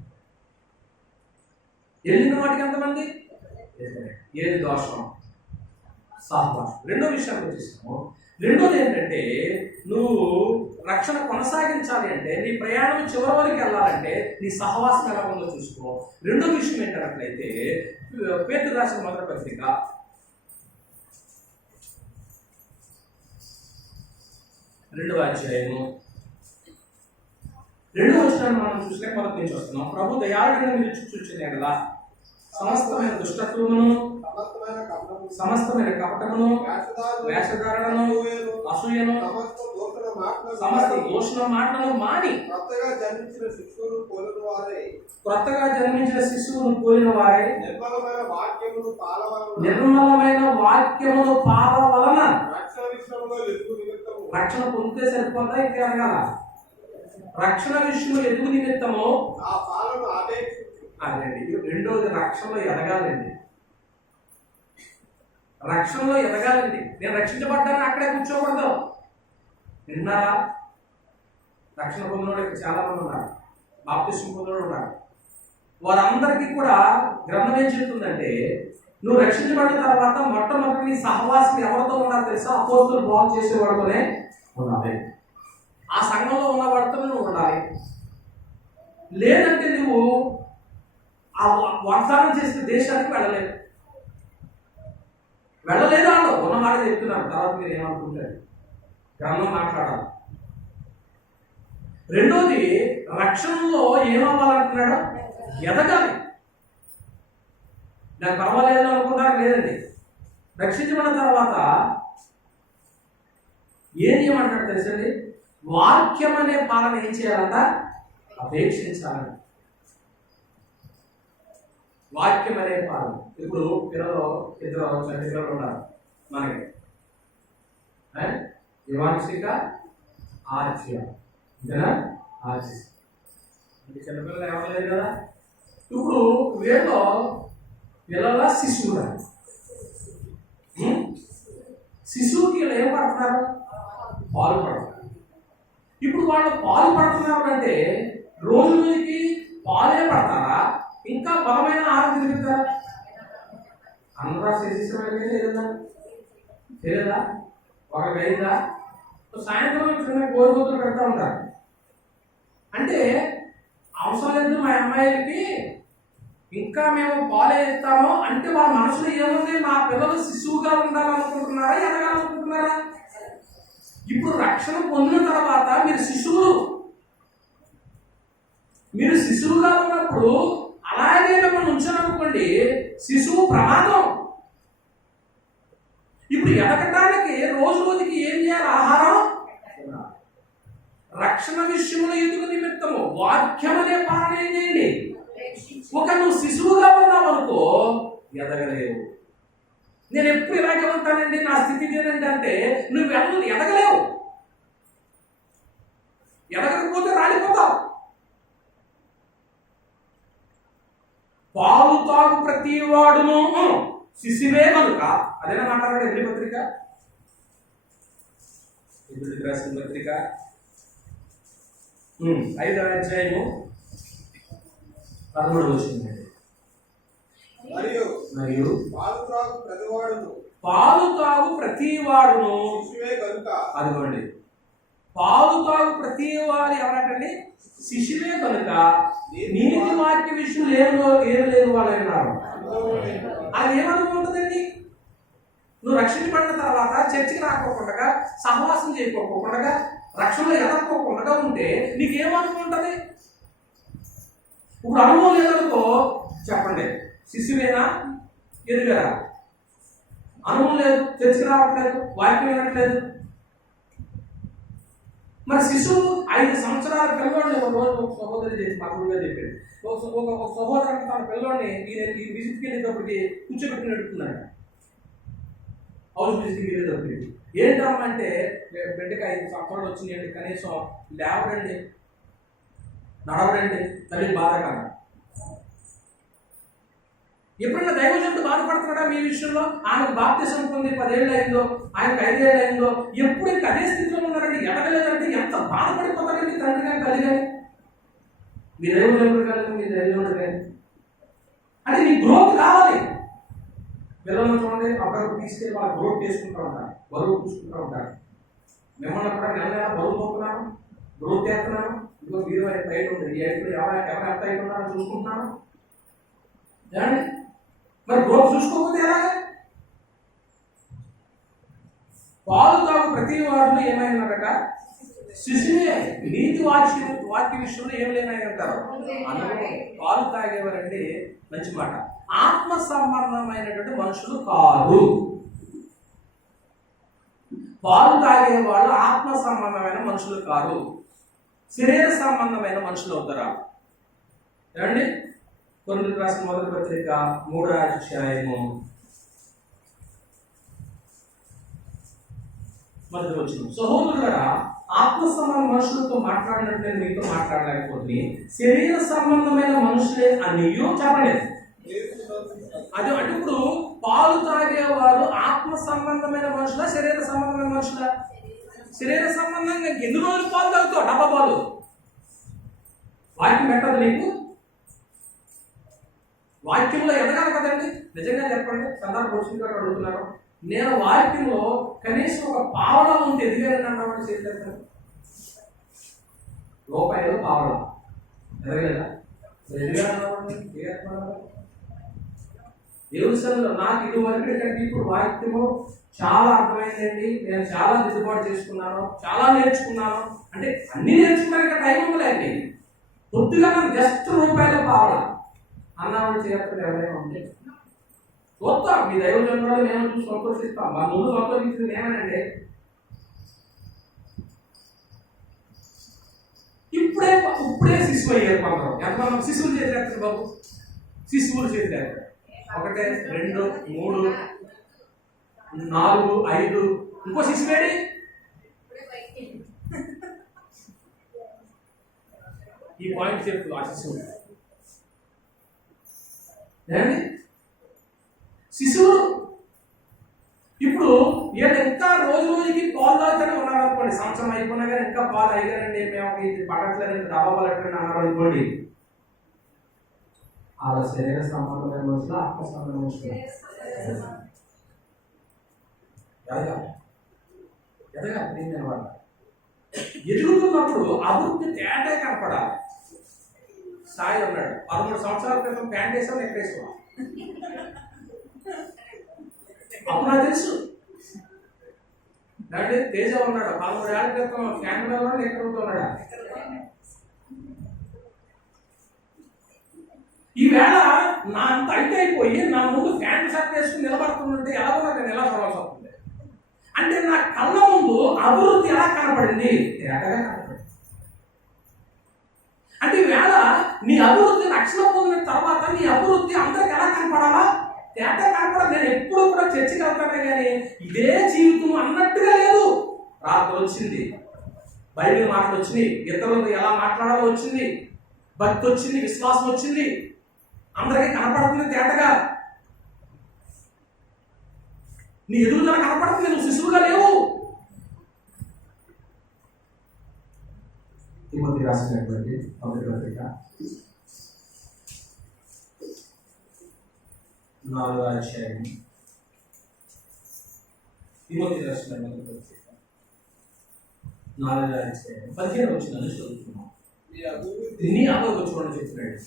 వెళ్ళిన వాటికి ఎంతమంది? ఏది దోషం? సహవాసం. రెండో విషయానికి వచ్చేసాము. రెండోది ఏంటంటే, నువ్వు రక్షణ కొనసాగించాలి అంటే, నీ ప్రయాణం చివరి వరకు వెళ్ళాలంటే నీ సహవాసం ఎలా ఉందో చూసుకో. రెండో విషయం ఏంటన్నట్లయితే, పేతురు రాసిన మొదటి పత్రిక 2వ అధ్యాయము 2వ వచనాన్ని మనం చూస్తే మొదటి నుంచి వస్తున్నాం. ప్రభు దయాళుడైన మీరు చూచిన కదా సమస్తమైన దుష్టత్వమును, సమస్తమైన కపటమును, వేషధారణను, అసూయను, సమస్త దూషణ మాటలను మాని కొత్తగా జన్మించిన శిశువును పోలిన వారే నిర్మలమైన వాక్యమును పాల వలన రక్షణ విషయంలో ఎదుగు నిమిత్తము, రక్షణ పొందితే సరిపోతా ఇంకా అనగాల, రక్షణ విషయంలో ఎదుగు నిమిత్తము ఆ పాలను ఆపేక్షించు. అదండి రెండోది, రక్షణలో ఎదగాలండి. రక్షణలో ఎదగాలండి. నేను రక్షించబడ్డాను అక్కడే కూర్చోకూడదు. విన్నారా? రక్షణ పొందినోడు ఇక్కడ చాలా మంది ఉన్నారు, బాప్తిస్మం పొందినోడు ఉన్నారు. వారందరికీ కూడా గ్రంథం ఏం చెప్తుందంటే, నువ్వు రక్షించబడిన తర్వాత మొట్టమొదటి నీ సహవాసం ఎవరితో ఉండాలి తెలుసా? అపోస్తులు బోధ చేసేవాడుతోనే ఉండాలి. ఆ సంఘంలో ఉన్న వాడితో నువ్వు ఉండాలి. లేదంటే నువ్వు ఆ వాగ్దానం చేసిన దేశానికి వెళ్ళలేదు. వాళ్ళు ఉన్న మాట చెప్తున్నారు. తర్వాత మీరు ఏమనుకుంటారు? గ్రంథం మాట్లాడాలి. రెండోది రక్షణలో ఏమవ్వాలంటున్నాడు? ఎదగాలి. నాకు పర్వాలేదు అనుకుంటారు లేదండి. రక్షించబడిన తర్వాత ఏం చేయమంటాడు తెలుసండి? వాక్యం అనే పాలన ఏం చేయాలంట? అపేక్షించాలని. వాక్యం అనే పాలన. ఇప్పుడు పిల్లలు ఇద్దరు పిల్లలు ఉన్నారు మనకి, యువాన్షిక ఆర్చియా, ఇంతేనా? ఆర్చి చిన్నపిల్లలు ఎవరు లేదు కదా. ఇప్పుడు వీళ్ళు పిల్లల శిశువులు, శిశువుకి వీళ్ళు ఏం పడుతున్నారు? పాలు పడుతున్నారు. ఇప్పుడు వాళ్ళు పాలు పడుతున్నారు అంటే రోజు రోజుకి పాలే పడతారా, ఇంకా బలమైన ఆహారం తిరుగుతారా? అందరూ శిశువు తెలియదా? ఒకరికి అయిందా? సాయంత్రం చిన్న కోరికలు పెడతా ఉంటారు. అంటే అవసరం లేదు మా అమ్మాయిలకి, ఇంకా మేము పాలే ఇస్తాము అంటే వాళ్ళ మనసులో ఏముంది? మా పిల్లలు శిశువుగా ఉండాలనుకుంటున్నారా, ఎదగాలనుకుంటున్నారా? ఇప్పుడు రక్షణ పొందిన తర్వాత మీరు శిశువుగా ఉన్నప్పుడు అలాగే మిమ్మల్ని ఉంచాలనుకోండి, శిశువు ప్రమాదం. ఇప్పుడు ఎదగటానికి రోజు రోజుకి ఏం చేయాలి? ఆహారం. రక్షణ విషయంలో ఎదుగు నిమిత్తము వాక్యం అనే పాలన ఏం చేయండి. ఒక నువ్వు శిశువుగా ఉన్నావు అనుకో, ఎదగలేవు. నేను ఎప్పుడు ఇలాగే ఉంటానండి, నా స్థితి ఏంటంటే నువ్వు ఎదగలేవు. ఎదగకపోతే రాలిపోతావు. పాలు తాగు ప్రతి వాడును శిశువే కనుక, అదేనా మాట్లాడాడు ఎబ్రీ పత్రిక, ఎబ్రీకి రాసిన పత్రిక 5వ అధ్యాయము 13వ వచనం. మరియు పాలు తాగు ప్రతి వాడును శిశువే కనుక, అదిగోండి, పాలు తాగు ప్రతి వాడు ఎవరంటండి? శిశువే కనుక నీతి వాక్య విషయం ఏం లేని వాళ్ళు అన్నారు. అది ఏమనుకుంటుందండి? నువ్వు రక్షించబడిన తర్వాత చర్చికి రాకోకుండా, సహవాసం చేయకోకుండా, రక్షణలో ఎదక్కోకుండా ఉంటే నీకేమనుకుంటుంది? ఇప్పుడు అనుభవం లేదనుకో, చెప్పండి, శిశువేనా ఎదుగారా? అనుభవం లేదు, చర్చికి రావట్లేదు, వాక్యం వినట్లేదు. మరి శిశువు 5 సంవత్సరాల పిల్లోడిని ఒక రోజు ఒక సహోదరి చేసి మా గురువుగా చెప్పాడు. ఒక సహోదరుడు తన పిల్లోడిని ఈ విజిట్కి వెళ్ళేటప్పటికి కూర్చోబెట్టుకుని అడుగుతున్నాడు. హౌస్ విజిట్కి వెళ్ళేటప్పటికి ఏంటమ్మా అంటే, బిడ్డకి 5 సంవత్సరాలు వచ్చినాయండి, కనీసం లేవడండి, నడవడండి, తల్లి బాధ కదా. ఎప్పుడైనా దైవజనుడు బాధపడుతున్నాడా మీ విషయంలో? ఆమెకు బాప్తిసం పొంది 10 ఏళ్ళు అయిందో, ఆయనకు 5 ఏళ్ళు అయిందో, ఎప్పుడు ఇంకా అదే స్థితిలో ఉన్నారండి, ఎదగలేదంటే ఎంత బాధపడిపోతారండి తండ్రి కానీ తల్లి కానీ. మీ దైవజనుడు కానీ మీ దైవజనుడు కానీ అంటే నీ గ్రోత్ కావాలి. పిల్లలను చూడండి, అప్పుడప్పుడు తీసుకెళ్ళి వాళ్ళ గ్రోత్ చేసుకుంటూ ఉంటారు, బరువు చూసుకుంటూ ఉంటారు. మిమ్మల్ని కూడా నెల బరువు పోతున్నాను, గ్రోత్ చేస్తున్నాను, ఇంకో 20 బయట ఉంది, ఎవరు ఎంత అయిపోతున్నారో చూసుకుంటున్నాను. ఏమండి మరి గ్రోత్ చూసుకోకపోతే ఎలాగా? పాలు తాగు ప్రతి వాడును ఏమైనారట? శిశువే. నీతి వాక్య విషయంలో ఏం లేనాయంటారు? అందులో పాలు తాగేవారండి, మంచి మాట, ఆత్మ సంబంధమైనటువంటి మనుషులు కాదు. పాలు తాగేవాళ్ళు ఆత్మ సంబంధమైన మనుషులు కాదు, శరీర సంబంధమైన మనుషులు అవుతారా? ఏమండి? కొరింథీయులకు రాసిన మొదటి పత్రిక 3వ అధ్యాయము 1వ వచనం. సహోదరులారా, ఆత్మ సంబంధ మనుషులతో మాట్లాడినట్టు నేను మీతో మాట్లాడలేకపోతే శరీర సంబంధమైన మనుషులే అనియో చెప్పలేదు. అది అంటే ఇప్పుడు పాలు తాగేవారు ఆత్మ సంబంధమైన మనుషులా, శరీర సంబంధమైన మనుషులా? శరీర సంబంధంగా ఎన్ని రోజులు పాలు తాగుతావు? డబ్బా పాలు. వాక్యం పెట్టదు నీకు. వాక్యంలో ఎదగాలి కదండి. నిజంగా చెప్పండి, సందర్భం వచ్చిన అడుగుతున్నారు, నేను వాక్యంలో కనీసం ఒక పావడం ఉంటే ఎదిగారని అన్నమాట. చేస్తారు రూపాయలు పావడం ఎదగలేదా? దేవుని సన్నిధిలో నాకు ఇదివరకు కంటే ఇప్పుడు వాక్యము చాలా అర్థమైందండి, నేను చాలా దిద్దుబాటు చేసుకున్నాను, చాలా నేర్చుకున్నాను అంటే అన్ని నేర్చుకోవడానికి టైం ఉందిలేండి. కొద్దిగా నాకు జస్ట్ రూపాయలు కావాలా అన్నవాళ్ళు చేతులు ఎవరైనా ఉంటే చూస్తాం. మీ దైవజనులు మేము చూసి సంతోషిస్తాం. మా ముందు సంతోషించింది ఏమనండి, ఇప్పుడే శిశువు అయ్యారు. కొందరు ఎంతమంది శిశువులు చేసేస్తారు బాబు, శిశువులు చేశారు. 1 2 3 4 5 ఇంకో శిశువేడి ఈ పాయింట్ చెప్పు. ఆ శిశువు ఏమండి శిశువులు ఇప్పుడు వీళ్ళు ఇంకా రోజు రోజుకి పాలు తాగుతూనే ఉన్నారు అనుకోండి, సంవత్సరం అయిపోయినా కానీ ఇంకా పాలు అయ్యారండి, మేము ఇది పడట్లేదు, డబ్బా పడట్లేదు అన్నారు అనుకోండి, వాళ్ళ శరీర సంబంధమైన మనుషులు, ఆత్మ సంబంధమైన మనుషులు ఎదుగుతున్నప్పుడు అభివృద్ధి తేటే కనపడాలి. సాయి ఉన్నాడు 13 సంవత్సరాల క్రితం ప్యాంట్ వేసాం, నెక్ వేసుకోవాలి. అప్పుడు నాకు తెలుసు. అంటే తేజ ఉన్నాడు 13 ఏళ్ల క్రితం ఫ్యాన్ ఉన్నాడు, ఎక్కడ ఉన్నాడా. ఈవేళ నా అంత అయితే అయిపోయి నా ముందు ఫ్యాన్ షర్ట్ వేసుకుని నిలబడుతుంటే ఎలా ఉన్నా నేను ఎలా చదవాల్సి వస్తుంది అంటే నా కళ్ళ ముందు అభివృద్ధి ఎలా కనపడింది, తేటగా కనపడింది. అంటే ఈవేళ నీ అభివృద్ధి రక్షణ పొందిన తర్వాత నీ అభివృద్ధి అందరికి ఎలా కనపడాలా, తేట కనపడాలి. నేను ఎప్పుడు కూడా చర్చకి వెళ్తానే కానీ ఇదే జీవితం అన్నట్టుగా లేదు. ప్రార్థన వచ్చింది, బైబిల్ మాటలు వచ్చినాయి, ఇతరులతో ఎలా మాట్లాడాలో వచ్చింది, భక్తి వచ్చింది, విశ్వాసం వచ్చింది, అందరికీ కనపడుతుంది తేటగా. నీ ఎదుగుదల కనపడుతుంది, నువ్వు శిశువుగా లేవు. తిమోతి రాసినటువంటి 1వ పత్రిక 4వ అధ్యాయం. తిమోతి రాసినటువంటి పత్రిక 4వ అధ్యాయం 15వ వచనాన్ని చదువుతున్నాం. నీ అభివృద్ధి నీ అభివృద్ధి చూడండి చెప్తున్నాడు.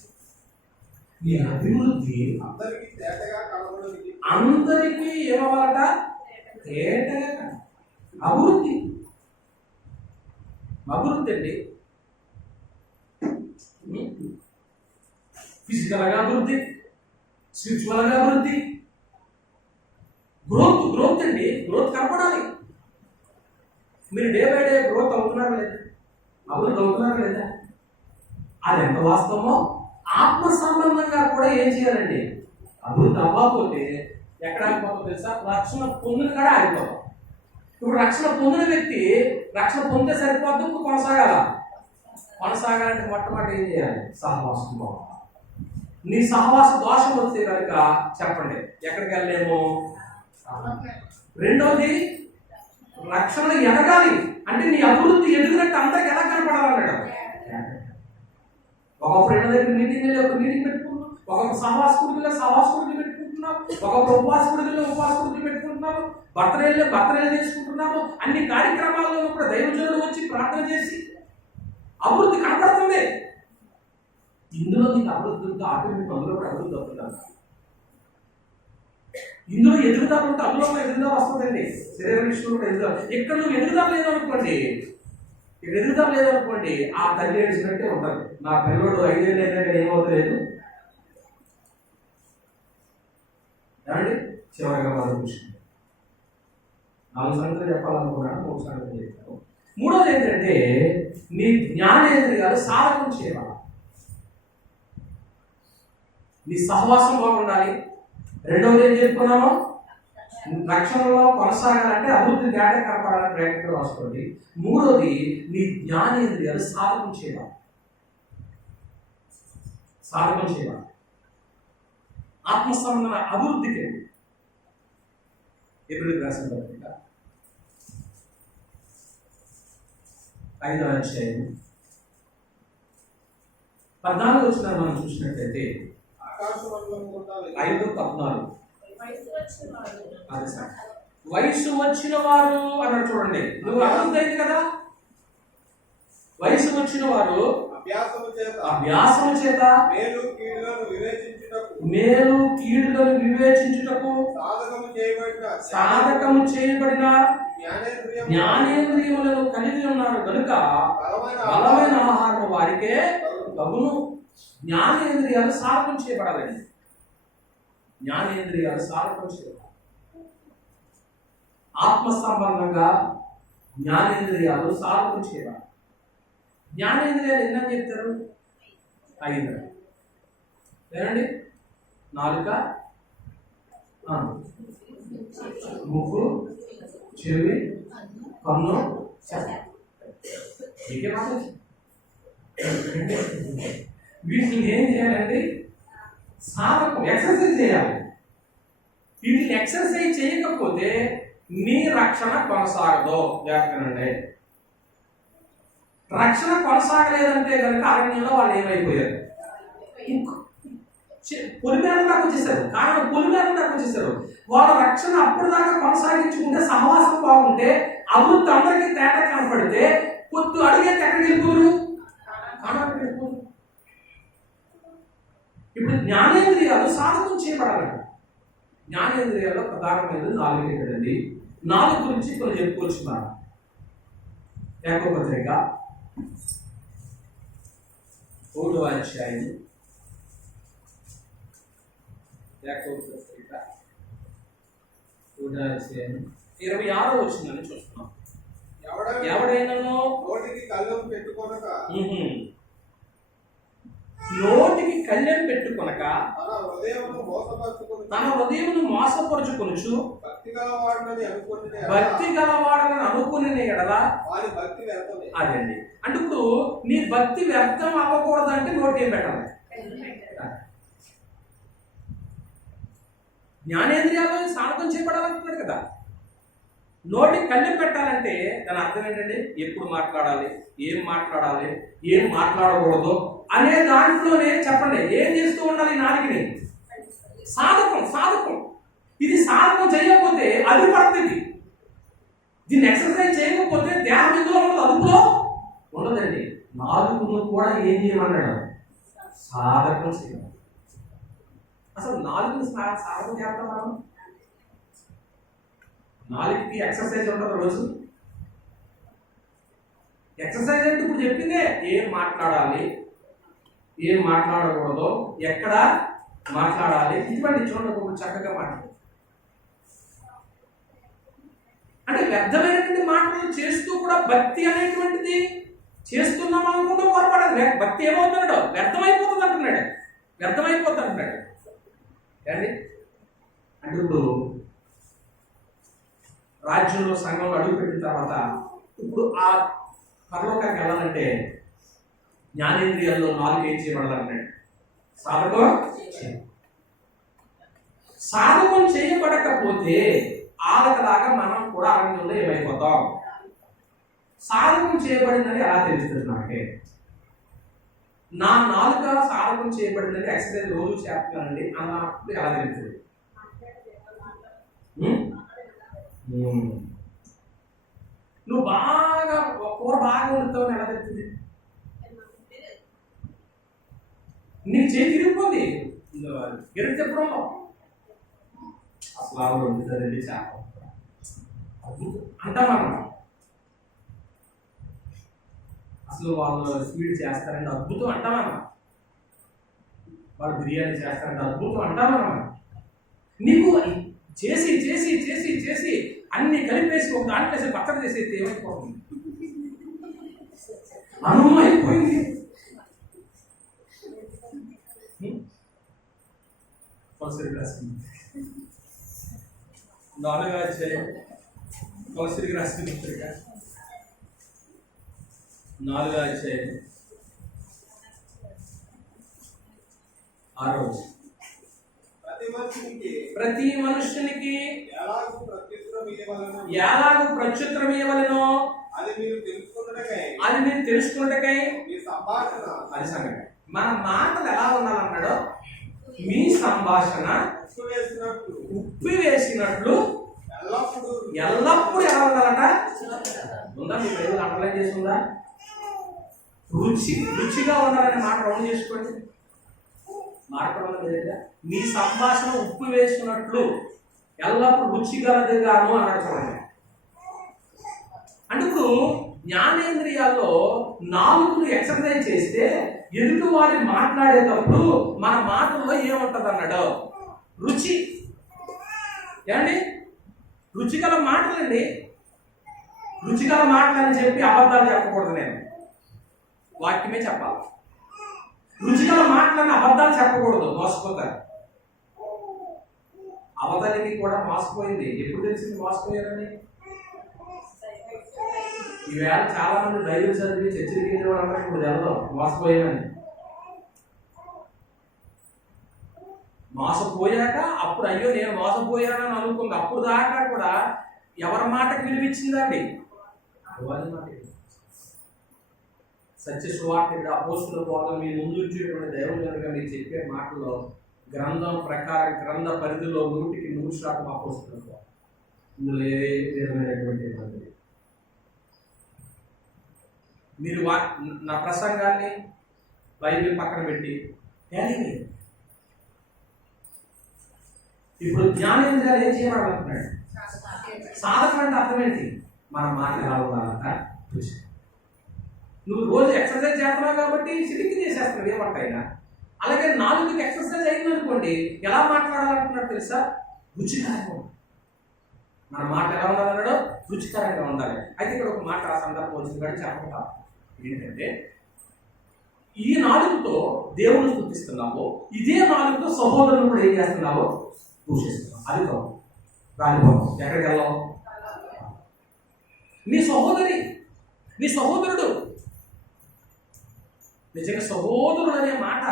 నీ అభివృద్ధి అందరికీ తేటగా కనబడడానికి అందరికీ ఏమవ్వాలట, తేటగా అభివృద్ధి. అభివృద్ధి అండి, ఫిజికల్గా అభివృద్ధి, స్పిరిచువల్గా అభివృద్ధి, గ్రోత్ అండి. గ్రోత్ కనపడాలి. మీరు డే బై డే గ్రోత్ అవుతున్నారా లేదా, అభివృద్ధి అవుతున్నారా లేదా, అది ఎంత వాస్తవమో ఆత్మ సంబంధంగా కూడా ఏం చేయాలండి, అభివృద్ధి అవ్వకపోతే ఎక్కడ ఆగిపోతుందో తెలుసా, రక్షణ పొందిన కాడ ఆగిపోతాం. ఇప్పుడు రక్షణ పొందిన వ్యక్తి రక్షణ పొందితే సరిపోద్దు, ఇప్పుడు కొనసాగాలంటే మొట్టమొదటి ఏం చేయాలి, సహవాసం పోవాలి. నీ సహవాస దోషం వస్తే కనుక చెప్పండి ఎక్కడికి వెళ్ళలేము. రెండోది రక్షణ ఎదగాలి అంటే నీ అభివృద్ధి ఎదిగినట్టు అందరికి ఎలా కనపడాలన్నాడు. ఒకప్పుడు రెండో దగ్గర మీటింగ్ వెళ్ళి ఒక మీటింగ్ పెట్టుకుంటున్నాం, ఒకప్పుడు సహవాసకుడికి పెట్టుకుంటున్నాం, ఒకప్పుడు ఉపవాసకుడికి పెట్టుకుంటున్నాము, బర్త్డేలు చేసుకుంటున్నాము. అన్ని కార్యక్రమాల్లో కూడా దైవజనులు వచ్చి ప్రార్థన చేసి అభివృద్ధి కనపడుతుంది. ఇందులో నీకు అభివృద్ధి ఉంటే ఆటోమేటిక్ అందులో కూడా అభివృద్ధి అవుతుందా. ఇందులో ఎదుగుదల ఉంటే అందులో ఎదుగుదల వస్తుందండి. శరీర విషయంలో కూడా ఎదుగుదల. ఇక్కడ నువ్వు ఎదుగుదల లేదనుకోండి, ఆ తల్లి ఏడిచినట్టే ఉండదు. నా పిల్లడు 5 ఏళ్ళు అయినా కానీ ఏమవుతలేదు. ఏమండి చివరిగా మనం చూసింది 4 సంగతులు చెప్పాలనుకున్నాను, 3 సంగతులు చెప్పాను. మూడోది ఏంటంటే నీ జ్ఞానేంద్రియాలు సాధకం చేయాలి. నీ సహవాసం బాగుండాలి. రెండవది ఏం చెప్పుకున్నాము, రక్షణలో కొనసాగాలంటే అభివృద్ధి తేడా కనపడాలని ప్రయత్నం రాసుకోండి. మూడోది నీ జ్ఞానేంద్రియాలు సాధకం చేయాలి. ఆత్మసంబంధ అభివృద్ధికి ఎప్పుడు రాసిన పత్రిక 5వ అధ్యాయం 14 వచనాలు మనం చూసినట్లయితే 5:14 వయసు వచ్చిన వారు అన్నాడు. చూడండి, నువ్వు అభివృద్ధి అయింది కదా, వయసు వచ్చిన వారు అభ్యాసము చేత మేలు కీడులను వివేచించుటకు సాధకము చేయబడిన జ్ఞానేంద్రియములను కలిగి ఉన్నారు కనుక బలమైన ఆహారం వారికే తగును. జ్ఞానేంద్రియాలు సాధకం చేయబడాలండి. జ్ఞానేంద్రియాలు సాధకం చేయబడాలి. ఆత్మ సంబంధంగా జ్ఞానేంద్రియాలు సాధకం చేయబడాలి. జ్ఞానేంద్రియాలు ఎన్నని చెప్తారు? 5. ఏనండి? నాలుక, ముక్కు, చెవి, కన్ను, వీటిని ఏం చేయాలండి? సాధకం, ఎక్సర్సైజ్ చేయాలి. వీటిని ఎక్సర్సైజ్ చేయకపోతే నీ రక్షణ కొనసాగదు. జాగ్రత్త. రక్షణ కొనసాగలేదంటే కనుక అరణ్యంలో వాళ్ళు ఏమైపోయారు? పొలిమేర దాకా వచ్చేసారు. కారణం పొలిమేర దాకా వచ్చేసారు. వాళ్ళ రక్షణ అప్పుడు దాకా కొనసాగించుకుంటే, సహవాసం బాగుంటే, అభివృద్ధి అందరికీ తేడా కనపడితే కొద్ది అడిగే ఎక్కడికి వెళ్ళిపోరు? ఇప్పుడు జ్ఞానేంద్రియాలు సాధకం చేయబడాలండి. జ్ఞానేంద్రియాల్లో ప్రధానమైనది 4 కదండి. 4 గురించి కొన్ని చెప్పుకొచ్చున్నాను. యాకోబు పత్రిక 1వ అధ్యాయం, యాకోబు పత్రిక 1వ అధ్యాయం 26వ వచనాన్ని చూస్తున్నాం. ఎవడైనాను నోటికి కళ్ళెం పెట్టుకొనక తన హృదయమును మోసపరుచుకొనుచు భక్తి గలవాడని అనుకునే ఎడల అదండి. అంటే ఇప్పుడు నీ భక్తి వ్యర్థం అవ్వకూడదంటే నోటి ఏం పెట్టాలి? జ్ఞానేంద్రియాలు సాధకం చేయబడాలంటున్నాడు కదా. నోటికి కళ్ళెం పెట్టాలంటే దాని అర్థం ఏంటండి? ఎప్పుడు మాట్లాడాలి, ఏం మాట్లాడాలి, ఏం మాట్లాడకూడదు అనే దాంట్లోనే చెప్పండి. ఏం చేస్తూ ఉండాలి? నాలుగుని సాధకం. ఇది సాధకం చేయకపోతే అది పడుతుంది. దీన్ని ఎక్సర్సైజ్ చేయకపోతే దేహం ఎందులో ఉండదు, అదుపులో ఉండదండి. నాలుగును కూడా ఏం చేయమన్నాడు? సాధకం చేయాలి. అసలు నాలుగుని సాధకం చేస్తాం మనం. 4కి ఎక్సర్సైజ్ ఉండదు రోజు. ఎక్సర్సైజ్ అంటే ఇప్పుడు చెప్పిందే. ఏం మాట్లాడాలి, ఏం మాట్లాడకూడదు, ఎక్కడ మాట్లాడాలి, ఇటువంటి చూడండి చక్కగా మాట్లాడు. అంటే వ్యర్థమైనటువంటి మాటలు చేస్తూ కూడా భక్తి అనేటువంటిది చేస్తున్నాం అనుకుంటూ పొరపడదు. భక్తి ఏమవుతున్నాడు? వ్యర్థమైపోతుంది అంటున్నాడు. అండి అంటే ఇప్పుడు రాజ్యంలో సంఘంలో అడుగు పెట్టిన తర్వాత ఇప్పుడు ఆ పరలోకానికి వెళ్ళాలంటే జ్ఞానేంద్రియాల్లో 4 ఏం చేయబడాలన్నాడు? సాధకం చేయబడకపోతే ఆలకలాగా మనం కూడా అరణ్యంలో ఏమైపోతాం? సాధకం చేయబడిందని ఎలా తెలుస్తుంది? నాకే నా నాలుక సాధకం చేయబడిందని ఎక్సర్సైజ్ రోజు చేస్తున్నానండి అన్నప్పుడు ఎలా తెలుస్తుంది? నువ్వు బాగా కూర బాగా వండుతావు ఎలా తెలుస్తుంది? నీకు చేతి తిరిగిపోయింది. గెలిచి చెప్పడం అసలు ఆవిడ వండుతుందండి చేప అంటామన్నా. అసలు వాళ్ళు స్వీట్ చేస్తారంటే అద్భుతం అంటామన్నా. వాళ్ళు బిర్యానీ చేస్తారంటే అద్భుతం అంటామన్నా. నీకు చేసి చేసి చేసి చేసి అన్ని కలిపేసి ఒక దాంట్లో వేసి పచ్చడి చేసేది ఏమైపోతుంది? అనుభవం అయిపోయింది. కౌసరికి రాసింది 4వ అధ్యాయం, కౌసరికి రాసిన పత్రిక 4వ అధ్యాయం 6వ వచనం. ప్రతి మనుష్యునికి ఎలాగూ ప్రత్యుత్తరం ఇవ్వవలెనో అది మీరు తెలుసుకున్నటకై అది సంగతి. మన మాటలు ఎలా ఉండాలన్నాడు? మీ సంభాషణ ఉప్పు వేసినట్లు ఎల్లప్పుడూ ఎలా ఉండాలట? ఉందా? మీ బైబిల్ అండర్లైన్ చేసి ఉందా? రుచిగా ఉండాలనే మాట రౌండ్ చేసుకోండి. మార్పడం లేదా? మీ సంభాషణ ఉప్పు వేసుకున్నట్లు ఎల్లప్పుడూ రుచిగలదిగాను అన్నాడు చూడండి. అంటే ఇప్పుడు జ్ఞానేంద్రియాల్లో నాలుగును ఎక్సర్సైజ్ చేస్తే ఎదుటి వారి మాట్లాడేటప్పుడు మన మాటల్లో ఏముంటది అన్నాడు? రుచి. ఏమండి? రుచిగల మాటలండి. రుచిగల మాటలని చెప్పి అబద్ధాలు చెప్పకూడదు. నేను వాక్యమే చెప్పాలి. రుచిగల మాటలని అబద్ధాలు చెప్పకూడదు, మోసపోతారు. అవతలికి కూడా మోసపోయింది. ఎప్పుడు తెలిసింది మోసపోయారని? ఈవేళ చాలా మంది బైబిల్ చదివి చర్చలకి వెళ్ళే వాళ్ళందరూ ఇప్పుడు తెలదు మోసపోయామని. మోసపోయాక అప్పుడు అయ్యో నేను మోసపోయానని అనుకుంది. అప్పుడు దాకా కూడా ఎవరి మాటకు విలువిచ్చిందండి? సత్య సువార్త అపోస్తుల బోధన మీ ముందు ఉంచేటువంటి దేవుడు కనుక మీరు చెప్పే మాటలో గ్రంథం ప్రకారం గ్రంథ పరిధిలో 100% అపోస్తుల బోధన. ఇందులో ఏ విధమైనటువంటి ఇబ్బంది లేదు. మీరు నా ప్రసంగాన్ని బైబిల్ పక్కన పెట్టి ఇప్పుడు జ్ఞానేంద్రియాలు ఏం చేయబడాలంటున్నాడు? సాధకం అంటే అర్థం ఏంటి? మన మాట ఎలా ఉండాలంట చూసి. నువ్వు రోజు ఎక్సర్సైజ్ చేస్తున్నావు కాబట్టి సిటికి చేసేస్తావు ఏమంటైనా. అలాగే నాలుగుకి ఎక్సర్సైజ్ అయిందనుకోండి, ఎలా మాట్లాడాలంటున్నాడు తెలుసా? రుచికరంగా. మన మాట ఎలా ఉండాలన్నాడు? రుచికరంగా ఉండాలి. అయితే ఇక్కడ ఒక మాట ఆ సందర్భం వచ్చింది కానీ చెప్పకుండా ఏంటంటే, ఈ నాలుగుతో దేవుని స్తుతిస్తున్నావు, ఇదే నాలుగుతో సహోదరులు కూడా ఏం చేస్తున్నావు? దూషిస్తున్నావు. అది కావు రాలిపోతావు. ఎక్కడికి వెళ్ళావు? నీ సహోదరి, నీ సహోదరుడు. నిజంగా సహోదరుడు అనే మాట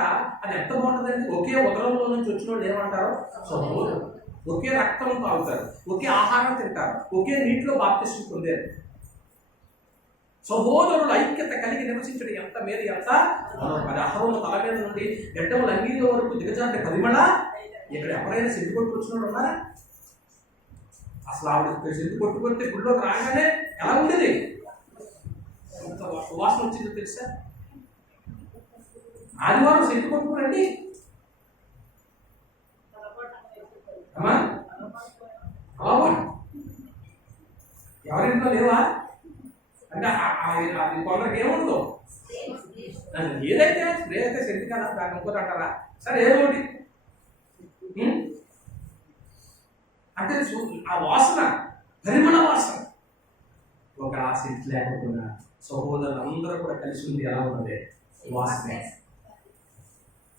అది ఎంత బాగుంటుందండి. ఒకే ఉదరంలో నుంచి వచ్చిన వాళ్ళు ఏమంటారు? సహోదరుడు. ఒకే రక్తం తాగుతారు, ఒకే ఆహారం తింటారు, ఒకే నీటిలో బాప్తిస్మం పొందారు. సహోదరుల ఐక్యత కలిగి నివసించడం ఎంత మేలు, ఎంత అది. అహరోను తల మీద నుండి గడ్డముల అంగీల వరకు దిగజారిన పరిమళ. ఇక్కడ ఎవరైనా సిద్ధి కొట్టుకొచ్చినోడు ఉన్నారా? అసలు ఆవిడ సిద్ధి కొట్టుకొస్తే గుళ్ళోకి రాగానే ఎలా ఉండేది? ఎంత సువాసన వచ్చిందో తెలుసా? ఆదివారం సిద్ధి కొట్టుకోరండి అమ్మా. ఎవరింట్లో లేవా అంటే అది కొందరికి ఏముందో ఏదైతే స్ప్రే అయితే సెంటి కదా దాన్ని ఇంకోటి అంటారా? సరే ఏదో ఒకటి అంటే ఆ వాసన, పరిమళ వాసన. ఒక ఆ సెంట్ లేకపోయినా సహోదరులందరూ కూడా కలిసి ఉంది ఎలా ఉన్నది వాసనే.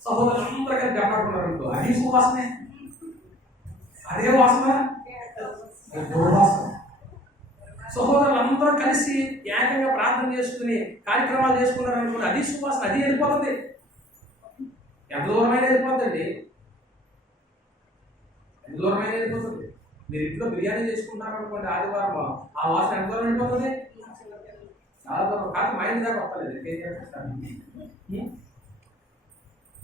సహోదరులందరూ కలిసి గమనుకున్నారు, అది సువాసనే. అదే వాసన దుర్వాసన. సహోదరులందరూ కలిసి ఏకంగా ప్రార్థన చేసుకుని కార్యక్రమాలు చేసుకున్నారు అనుకుని అది సువాసన. అది వెళ్ళిపోతుంది. ఎంత దూరమైన వెళ్ళిపోతుంది, ఎంత దూరమైన వెళ్ళిపోతుంది. మీరు ఇంట్లో బిర్యానీ చేసుకుంటారు అనుకోండి ఆదివారం, ఆ వాసన ఎంత దూరం వెళ్ళిపోతుంది? చాలా దూరం. కాదు మా ఇంటి దాకా వస్తలేదు.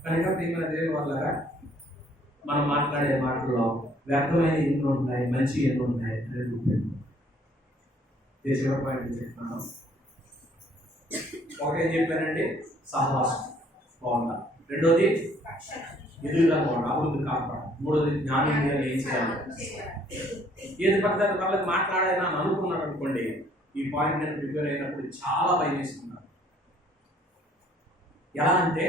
కనుక ప్రియమైన దేవుని వల్ల మనం మాట్లాడే మాటల్లో వ్యర్థమైన ఎన్నో ఉన్నాయి, మంచి ఎన్నో ఉన్నాయి. దేశ పాయింట్ చెప్తున్నాను. ఒకటేం చెప్పానండి? సహవాసం బాగుందా. రెండోది ఎదురుగా బాగుండా, అభివృద్ధి కాపాడు. మూడోది జ్ఞానేంద్రియాలు ఏం చేయాలి? ఏది పద్ధతి వాళ్ళకి మాట్లాడాలని అని అనుకున్నాను అనుకోండి, ఈ పాయింట్ నేను ప్రిపేర్ అయినప్పుడు చాలా భయం వేసుకున్నాను. ఎలా అంటే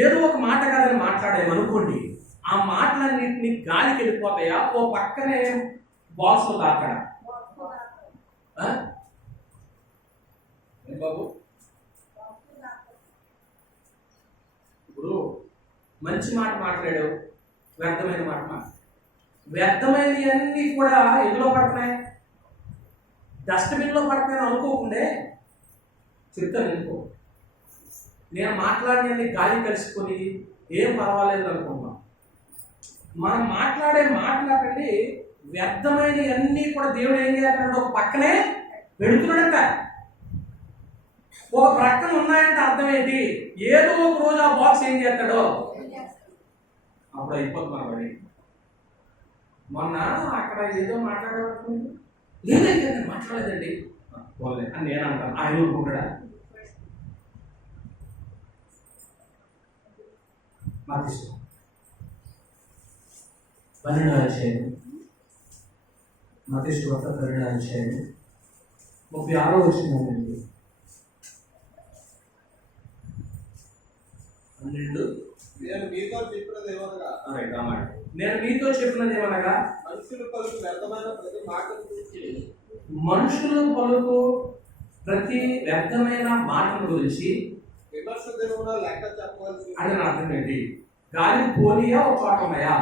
ఏదో ఒక మాట కాదని మాట్లాడామనుకోండి, ఆ మాటలన్నింటినీ గాలికి వెళ్ళిపోతాయా? ఓ పక్కనే బాక్స్లో దాకా బాబు. ఇప్పుడు మంచి మాట మాట్లాడావు, వ్యర్థమైన మాట మాట్లాడు. వ్యర్థమైనవి అన్నీ కూడా ఎందులో పడుతున్నాయి? డస్ట్బిన్లో పడుతున్నాయని అనుకోకుండే చెప్తాను. ఎందుకో నేను మాట్లాడినవి గాలి కలిసికొని ఏం పర్వాలేదు అనుకున్నాం. మనం మాట్లాడే మాట్లాడండి వ్యర్థమైనవి అన్నీ కూడా దేవుడు ఏం చేస్తున్నాడు? ఒక పక్కనే పెడుతున్నాడంట. ఒక ప్రక్కన ఉన్నాయంటే అర్థం ఏంటి? ఏదో ఒక రోజు ఆ బాక్స్ ఏం చేస్తాడో అప్పుడు అయిపోతుంది మన పని. మొన్న అక్కడ ఏదో మాట్లాడేవాడు, లేదండి నేను మాట్లాడలేదండి అని నేను అంటాను. ఆయన ఊరుకుంటాడా? మత్తయి 12వ అధ్యాయం, మత్తయి 12వ అధ్యాయం 36వ వచనండి. 12 నేను మీతో చెప్పినది ఏమనగా నేను మీతో చెప్పినది ఏమనగా మనుషులు పలుకు వ్యర్థమైన ప్రతి మాటను గురించి మనుషులు పలుకు ప్రతి వ్యర్థమైన మాటల గురించి విమర్శ దినమున లెక్క చెప్పవలసి అని నా అర్థం ఏంటి? గాలి పోనీయా ఒక చోట ఉన్నాయా?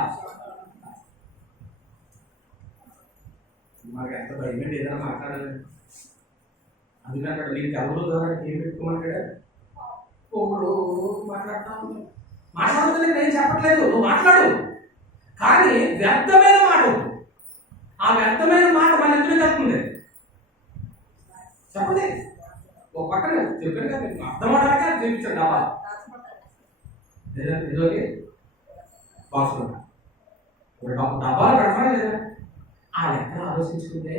మాకు ఎంత భయం ఏదైనా మాట్లాడాలి. అందుకంటే నీకు ఎవరు ద్వారా ఏం పెట్టుకోమంటాడు? ఒకడు మాట్లాడతా ఉన్నాడు. మాట్లాడుతుంది నేను చెప్పట్లేదు, నువ్వు మాట్లాడు. కానీ వ్యర్థమైన మాట, ఆ వ్యర్థమైన మాట మన ఎందుకు చెప్తుంది చెప్పండి. ఒక పక్కన చెప్పాను కదా, మీకు అర్థం అవడానికే అది చూపించాడు. డబ్బా ఏదోకి బాక్స్ డబ్బాలు పెడతానే లేదా? ఆ లెక్కలు ఆలోచించుకుంటే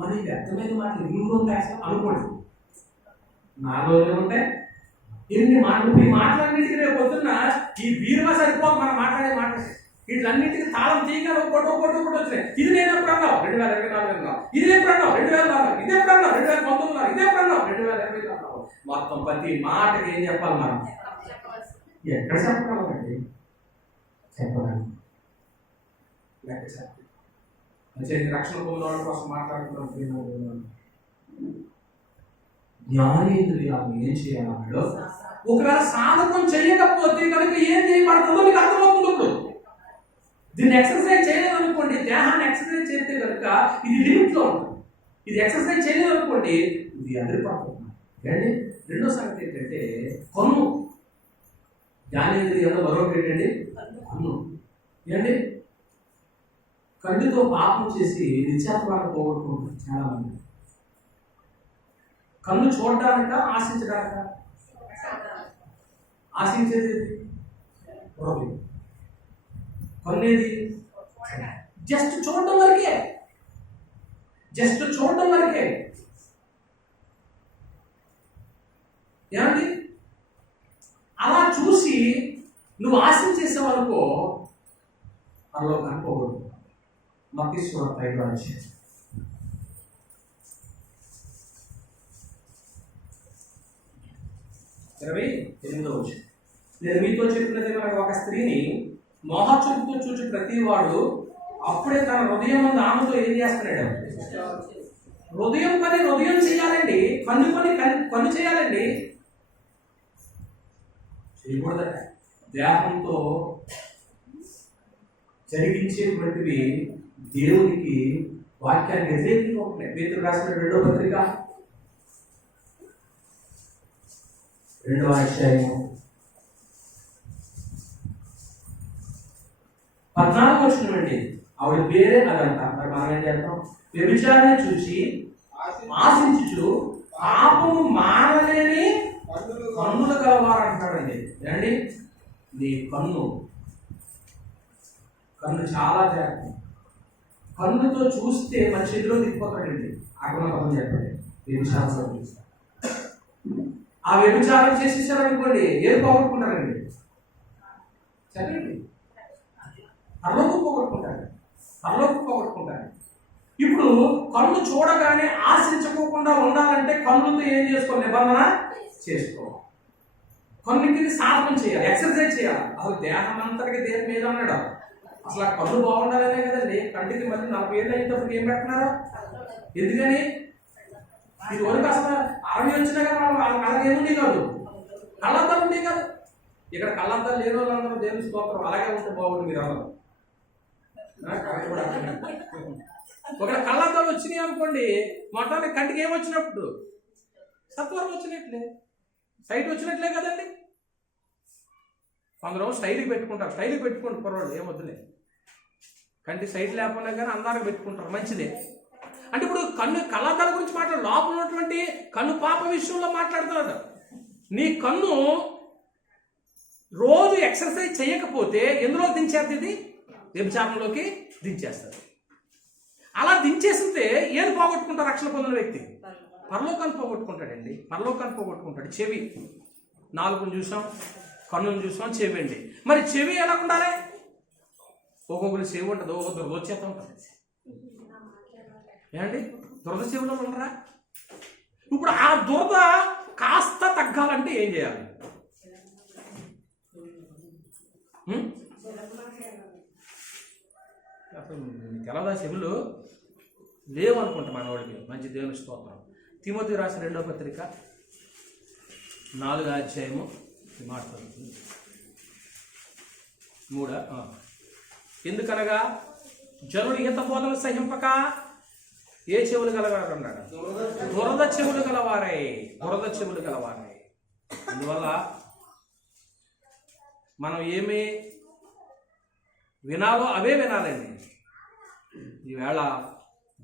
మరి వ్యర్థమైన మాటలు ఎన్ని ఉంటాయి అసలు అనుకోండి. నాలో ఉంటాయి ఎన్ని మాటలు. ఈ మాటలన్నిటికీ రేపు పొద్దున్న ఈ వీరుగా సరిపోదు మనం మాట్లాడే మాటలు. వీటిలన్నింటికి తాళం తీయగా ఒకటి వచ్చినాయి. ఇది నేను ఎప్పుడు అన్నావు 2024 అన్నావు, ఇది ఎప్పుడు అన్నావు 2004, ఇది ఎప్పుడు అన్నావు 2019, ఇది ఎప్పుడు అన్నావు 2020 అన్నావు. మొత్తం ప్రతి మాటకి ఏం చెప్పాలి మనం? ఎక్కడ చెప్పగలమండి? చెప్పగలం. లెక్క చెప్పాలి. మంచి రక్షణ పొందడం కోసం మాట్లాడుతున్నాం. జ్ఞానేంద్రియాలు ఏం చేయాలన్నాడు? ఒకవేళ సాధకం చేయకపోతే కనుక ఏం చేయబడుతుందో మీకు అర్థమవుతుంది. ఇప్పుడు దీన్ని ఎక్సర్సైజ్ చేయలేదనుకోండి, దేహాన్ని ఎక్సర్సైజ్ చేస్తే కనుక ఇది లిమిట్లో ఉంటుంది. ఇది ఎక్సర్సైజ్ చేయలేదనుకోండి ఇది అదిరిపోతుంది. ఏంటండి రెండో సంగతి ఏంటంటే కన్ను. జ్ఞానేంద్రియాలు మరొకటి ఏంటండి? కన్ను. ఏంటండి కన్నుతో పాపం చేసి నిత్యాత్వాన్ని పోగొట్టుకుంటారు చాలా మంది. కన్ను చూడడానిక ఆశించడానిక? ఆశించేది కన్నేది జస్ట్ చూడడం వరకే, జస్ట్ చూడడం వరకే. ఏమండి అలా చూసి నువ్వు ఆశించేసావనుకో అందులో కనుకోకూడదు. మత్తయి 5వ అధ్యాయం 28వ వచనం. నేను మీతో చెప్పినది మనకు ఒక స్త్రీని మోహచూపుతో చూసి ప్రతివాడు అప్పుడే తన హృదయం ముందు ఆమెతో ఏం చేస్తున్నాడు? హృదయం పని హృదయం చేయాలండి, కన్ను పని కన్ను చేయాలండి. చేయకూడదట. దేహంతో జరిగించేటువంటివి దేవునికి వాక్యానికి వ్యతిరేకంగా ఉంటాయి. పేతురు రాసిన 2వ పత్రిక 2వ అధ్యాయం 14వ వచనం అండి. ఆవిడ పేరే అదంట. మరి మనం ఏం చేస్తాం? వ్యభిచారాన్ని చూసి ఆశించుచు పాపము మానలేని కన్నులు గలవారు అంటాడండి. ఏమండి నీ కన్ను చాలా జాగ్రత్త. కన్నుతో చూస్తే మన చేతిలో దిగిపోతాడండి. అక్కడ పదం చెప్పండి. వ్యభిచారంలో చూస్తే ఆ వ్యభిచారం చేసేసారనుకోండి ఏం పోగొట్టుకుంటారండి? చెప్పండి. పరలోకం పోగొట్టుకుంటారు. ఇప్పుడు కన్ను చూడగానే ఆశించుకోకుండా ఉండాలంటే కన్నుతో ఏం చేసుకో? నిబంధన చేసుకో. కన్నుకి సాధనం చేయాలి, ఎక్సర్సైజ్ చేయాలి. అసలు దేహం అంతటికి దేహం మీద అన్నాడు. అసలు ఆ కన్ను బాగుండాలనే కదండి. కంటికి మళ్ళీ 40 ఏళ్ళు అయినప్పుడు ఏం పెడుతున్నారు? ఎందుకని? ఇది వరకు అసలు 60 వచ్చినా కదా కళ్ళకి ఏముంది కాదు, కళ్ళద్దాలు ఉండే కాదు. ఇక్కడ కళ్ళద్దాలు లేని వాళ్ళందరూ దేవుని స్తోత్రం అలాగే ఉంటే బాగుంటుంది. మీరు అందరూ ఒకవేళ కళ్ళద్దాలు వచ్చినాయి అనుకోండి, మొత్తానికి కంటికి ఏమొచ్చినప్పుడు సత్వరం వచ్చినట్లే, సైట్ వచ్చినట్లే కదండి. కొందరు స్టైల్కి పెట్టుకుంటారు. స్టైల్కి పెట్టుకోండి కుర్రోళ్ళు, ఏమొద్దులే. కంటి సైట్ లేకపోయినా కానీ అందానికి పెట్టుకుంటారు, మంచిదే. అంటే ఇప్పుడు కళ్ళద్దాల గురించి లోపల ఉన్నటువంటి కన్ను పాప విషయంలో మాట్లాడుతున్నాడు. నీ కన్ను రోజు ఎక్సర్సైజ్ చేయకపోతే ఎందులో దించేస్తుంది? ఇది వ్యభిచారంలోకి దించేస్తుంది. అలా దించేస్తే ఏది పోగొట్టుకుంటారు? రక్షణ పొందిన వ్యక్తి పరలోకాన్ని పోగొట్టుకుంటాడండి. పరలోకాన్ని పోగొట్టుకుంటాడు. చెవి, నాలుగును చూసాం, కన్నును చూసాం, చెవి అండి. మరి చెవి ఎలా ఉండాలి? ఒక్కొక్కరు చెవి ఉంటుంది, ఒక్కొక్క దురదొచ్చేత ఉంటుంది. ఏమండి, దురద చెవిలో ఉండరా? ఇప్పుడు ఆ దురద కాస్త తగ్గాలంటే ఏం చేయాలి? అసలు తెలదా చెవులు లేవనుకుంటా మన వాడికి. మంచి దేవుని స్తోత్రం. తిమోతి రాసిన 2వ పత్రిక 4వ అధ్యాయము మాట్లాడుతుంది 3. ఎందుకనగా జనుడు హిత బోధనలు సహింపక ఏ చెవులు గలవారు అన్నాడు? దురద చెవులు గలవారై. దురద చెవులు గలవారై. అందువల్ల మనం ఏమి వినాలో అవే వినాలండి. ఈవేళ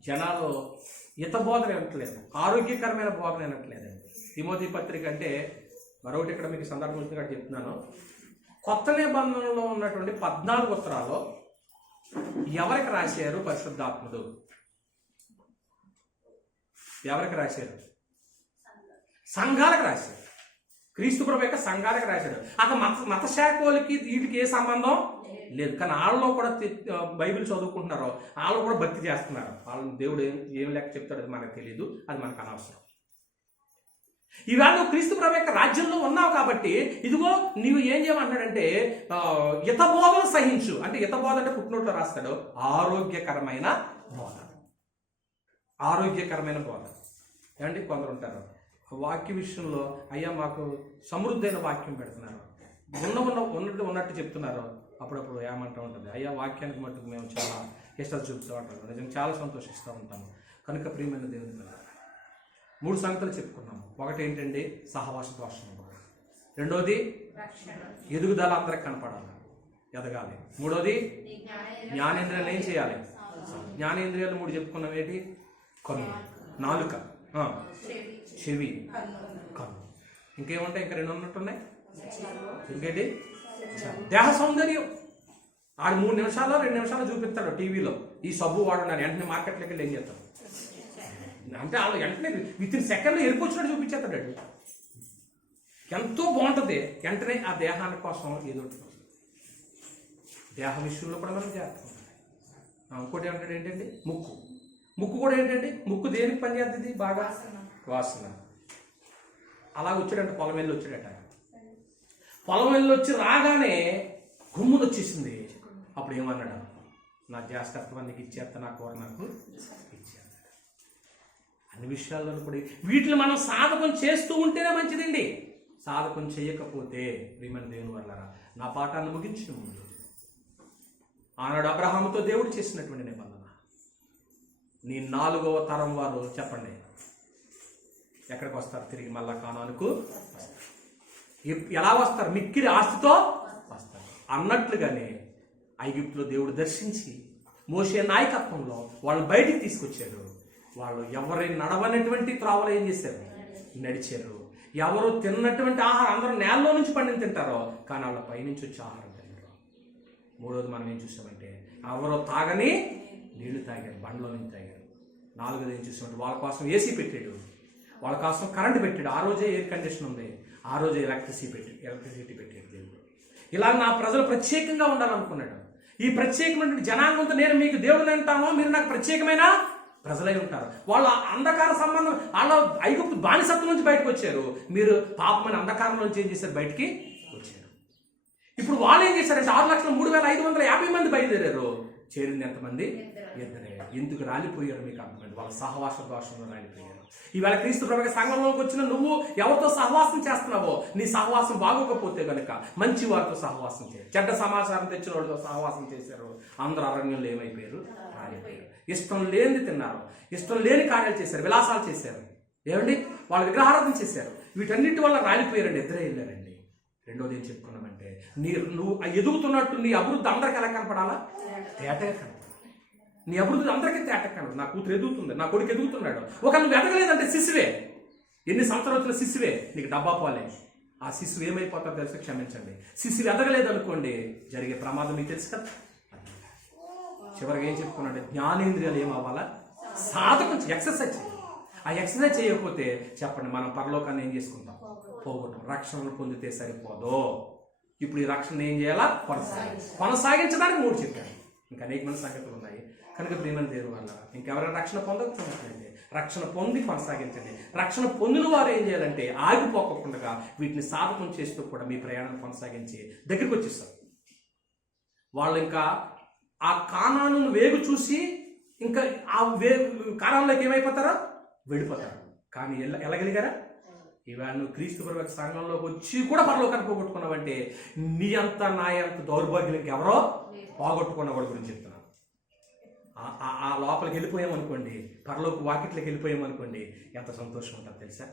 జనాలు హిత బోధన వినట్లేదు, ఆరోగ్యకరమైన బోధన వినట్లేదండి. తిమోతి పత్రిక అంటే మరొకటి ఇక్కడ మీకు సందర్భం వచ్చినట్టు చెప్తున్నాను. కొత్త నిబంధనలో ఉన్నటువంటి 14 ఉత్తరాలు ఎవరికి రాశారు? పరిశుద్ధాత్ముడు. ఎవరికి రాశారు? సంఘాలకు రాశారు. క్రీస్తు ప్రభు యొక్క సంఘాలకు రాశాడు. అక్కడ మత శాఖలకి వీటికి ఏ సంబంధం లేదు. కానీ వాళ్ళలో కూడా బైబిల్ చదువుకుంటున్నారు, వాళ్ళు కూడా భక్తి చేస్తున్నారు. వాళ్ళు దేవుడు ఏం లెక్క చెప్తాడు అది మనకు తెలియదు, అది మనకు అనవసరం. ఈవేళ నువ్వు క్రీస్తు ప్రభు యొక్క రాజ్యంలో ఉన్నావు కాబట్టి ఇదిగో నీవు ఏం చేయమంటాడంటే హితబోధన సహించు. అంటే హితబోధ అంటే పుట్టినోట్లో రాస్తాడు ఆరోగ్యకరమైన బోధ. ఆరోగ్యకరమైన బోధ. ఏమంటే కొందరు ఉంటారు వాక్య విషయంలో అయ్యా మాకు సమృద్ధైన వాక్యం పెడుతున్నారు, ఉన్నట్టు చెప్తున్నారు. అప్పుడప్పుడు ఏమంటూ ఉంటుంది, అయ్యా వాక్యానికి మట్టుకు మేము చాలా ఇష్టాలు చూపుతూ ఉంటాము, నిజంగా చాలా సంతోషిస్తూ ఉంటాము. కనుక ప్రియమైన దేవుని పిల్లలారా 3 సంగతులు చెప్పుకున్నాము. ఒకటి ఏంటండి? సహవాస దోషం. రెండోది ఎదుగుదల అందరికి కనపడాలి, ఎదగాలి. మూడోది జ్ఞానేంద్రియాలు ఏం చేయాలి? జ్ఞానేంద్రియాలు 3 చెప్పుకున్నాం. ఏంటి? కన్ను, నాలుక, చెవి, కన్ను. ఇంకేముంటాయి? ఇంకా 2 ఉన్నట్టున్నాయి. ఇంకేంటి? దేహ సౌందర్యం. ఆడు 3 నిమిషాలు 2 నిమిషాలు చూపిస్తాడు టీవీలో. ఈ సబ్బు వాడు వెంటనే మార్కెట్లోకి వెళ్ళి ఏం చేస్తాడు అంటే వాళ్ళు వెంటనే వితిన్ సెకండ్లో ఎరుకొచ్చినట్టు చూపించేస్తాడు. ఎంతో బాగుంటుంది. వెంటనే ఆ దేహాని కోసం ఏదో దేహ విషయంలో కూడా మనం చేస్తాం. ఇంకోటి ఏమంటాడు ఏంటండి? ముక్కు. ముక్కు కూడా ఏంటండి? ముక్కు దేనికి పనిచేస్తుంది? బాగా వాసన. అలా వచ్చాడంట, పొలం వెళ్ళి వచ్చాడట. పొలం వెళ్ళి వచ్చి రాగానే గుమ్ములు వచ్చేసింది. అప్పుడు ఏమన్నాడు? నా జ్యేష్ఠత్వం నీకు ఇచ్చేస్తా, నా కూర నాకు ఇచ్చేస్తా. అన్ని విషయాల్లో కూడా వీటిని మనం సాధకం చేస్తూ ఉంటేనే మంచిదండి. సాధకం చేయకపోతే ప్రియమైన దేవుని వల్లరా నా పాఠాన్ని ముగించిన ముందు ఆనాడు అబ్రహాముతో దేవుడు చేసినటువంటి నిబంధన, నీ 4వ తరం వారు చెప్పండి ఎక్కడికి వస్తారు? తిరిగి మళ్ళా కానానుకు వస్తారు. ఎలా వస్తారు? మిక్కిలి ఆస్తితో వస్తారు. అన్నట్లుగానే ఐగుప్తులో దేవుడు దర్శించి మోషే నాయకత్వంలో వాళ్ళు బయటికి తీసుకొచ్చారు. వాళ్ళు ఎవరి నడవనటువంటి త్రావలు ఏం చేశారు? నడిచారు. ఎవరు తిన్నటువంటి ఆహారం, అందరూ నేలలో నుంచి పండిని తింటారో కానీ వాళ్ళ పైనుంచి వచ్చే ఆహారం తిన్నారు. మూడోది మనం ఏం చూసామంటే ఎవరో తాగని నీళ్లు తాగారు, బండ్లో నుంచి తాగారు. 4వది ఏం చూసామంటే వాళ్ళ కోసం ఏసీ పెట్టాడు, వాళ్ళ కోసం కరెంటు పెట్టాడు. ఆ రోజే ఎయిర్ కండిషన్ ఉంది, ఆ రోజే ఎలక్ట్రిసిటీ పెట్టాడు దేవుడు. ఇలా నా ప్రజలు ప్రత్యేకంగా ఉండాలనుకున్నాడు. ఈ ప్రత్యేకమైన జనాంగంతో నేను మీకు దేవుడిని అంటామో, మీరు నాకు ప్రత్యేకమైన ప్రజలై ఉంటారు. వాళ్ళ అంధకార సంబంధం, వాళ్ళ ఐగుప్తు బానిసత్వం నుంచి బయటకు వచ్చారు. మీరు పాపమైన అంధకారం నుంచి ఏం చేశారు? బయటికి వచ్చారు. ఇప్పుడు వాళ్ళు ఏం చేశారంటే 6,03,550 మంది బయలుదేరారు. చేరింది ఎంతమంది? 2. ఎందుకు రాలిపోయారు మీకు అర్థమైంది? వాళ్ళ సహవాస దోషంలో రాలిపోయారు. ఈవేళ క్రీస్తు ప్రభువు సంఘంలోకి వచ్చిన నువ్వు ఎవరితో సహవాసం చేస్తున్నావో, నీ సహవాసం బాగోకపోతే కనుక మంచి వారితో సహవాసం చేయాలి. చెడ్డ సమాచారం తెచ్చిన వాడితో సహవాసం చేశారు. అందరూ అరణ్యంలో ఏమైపోయారు? రాలిపోయారు. ఇష్టం లేనిది తిన్నారు, ఇష్టం లేని కార్యాలు చేశారు, విలాసాలు చేశారు. ఏమండి? వాళ్ళు విగ్రహారాధన చేశారు. వీటన్నిటి వల్ల రాలిపోయారండి, ఇద్దరే వెళ్ళారండి. రెండోది ఏం చెప్పుకున్నామంటే నువ్వు ఎదుగుతున్నట్టు నీ అభివృద్ధి అందరికీ ఎలా కనపడాలా? తేటగా కనపడాలి. నీ అభివృద్ధి అందరికీ తేటగా కనపడాలి. నా కూతురు ఎదుగుతుంది, నా కొడుకు ఎదుగుతున్నాడు. ఒక నువ్వు ఎదగలేదంటే శిశువే, ఎన్ని సంవత్సరాలు వచ్చిన శిశువే, నీకు డబ్బా పోలే. ఆ శిశువు ఏమైపోతారో తెలిసి క్షమించండి. శిశువు ఎదగలేదనుకోండి జరిగే ప్రమాదం మీకు తెలుసు కదా. చివరికి ఏం చెప్పుకున్నాడు? జ్ఞానేంద్రియాలు ఏమవ్వాలా? సాధకం, ఎక్సర్సైజ్ చేయాలి. ఆ ఎక్సర్సైజ్ చేయకపోతే చెప్పండి మనం పరలోకాన్ని ఏం చేసుకుంటాం? పోగొట్టాం. రక్షణను పొందితే సరిపోదు. ఇప్పుడు ఈ రక్షణ ఏం చేయాలా? కొనసాగించడానికి 3 చెప్పాను. ఇంకా అనేకమైన సంగతులు ఉన్నాయి. కనుక ప్రియమైన దేవుని వల్ల ఇంకెవరైనా రక్షణ పొందకపోయినట్లయితే రక్షణ పొంది కొనసాగించండి. రక్షణ పొందిన వారు ఏం చేయాలంటే ఆగిపోకుండా వీటిని సాధకం చేస్తూ కూడా మీ ప్రయాణాన్ని కొనసాగించి దగ్గరికి వచ్చేస్తారు. వాళ్ళు ఇంకా ఆ కానాను వేగు చూసి ఇంకా ఆ కానాన్లోకి ఏమైపోతారో వెళ్ళిపోతారు. కానీ వెళ్ళగలిగారా? ఇవాళ నువ్వు క్రీస్తు ప్రభువు సంఘంలోకి వచ్చి కూడా పరలోకాన్ని పోగొట్టుకున్నావంటే నీ అంత నా అంత దౌర్భాగ్యం ఇంకెవరో పోగొట్టుకున్న వాడి గురించి చెప్తున్నాను. ఆ లోపలికి వెళ్ళిపోయామనుకోండి, పరలోక వాకిట్లకి వెళ్ళిపోయామనుకోండి, ఎంత సంతోషం ఉంటుందో తెలుసా?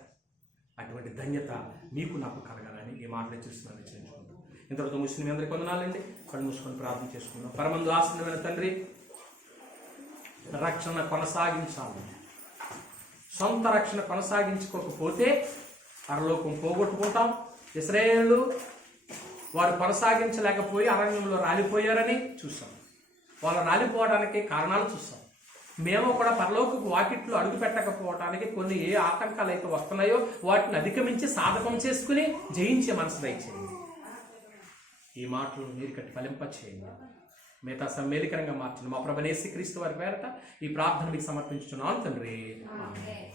అటువంటి ధన్యత మీకు నాకు కలగాలని ఈ మాటలు చూస్తున్నాను. హెచ్చరించుకుంటాం. ఇంతవరకు ముస్లిం అందరికీ వందనాలండి. కళ్ళు మూసుకొని ప్రార్థన చేసుకుందాం. పరమందు ఆశీర్వదించిన తండ్రి, రక్షణ కొనసాగించాలి. సొంత రక్షణ కొనసాగించుకోకపోతే పరలోకం పోగొట్టుకుంటాం. ఇశ్రాయేలు వారు కొనసాగించలేకపోయి అరణ్యంలో రాలిపోయారని చూసాం. వాళ్ళు రాలిపోవడానికి కారణాలు చూసాం. మేము కూడా పరలోకపు వాకిట్లు అడుగు పెట్టకపోవడానికి కొన్ని ఏ ఆటంకాలు అయితే వస్తున్నాయో వాటిని అధిగమించి సాధకం చేసుకుని జయించే మనసు దయచేయండి. ఈ మాటలు మీరు కట్టి ఫలింపచేయండి. మిగతా సమ్మేళకరంగా మార్చండి. మా ప్రభువైన యేసుక్రీస్తు వారి పేరట ఈ ప్రార్థన మీకు సమర్పించుచున్నాను తండ్రి. ఆమేన్.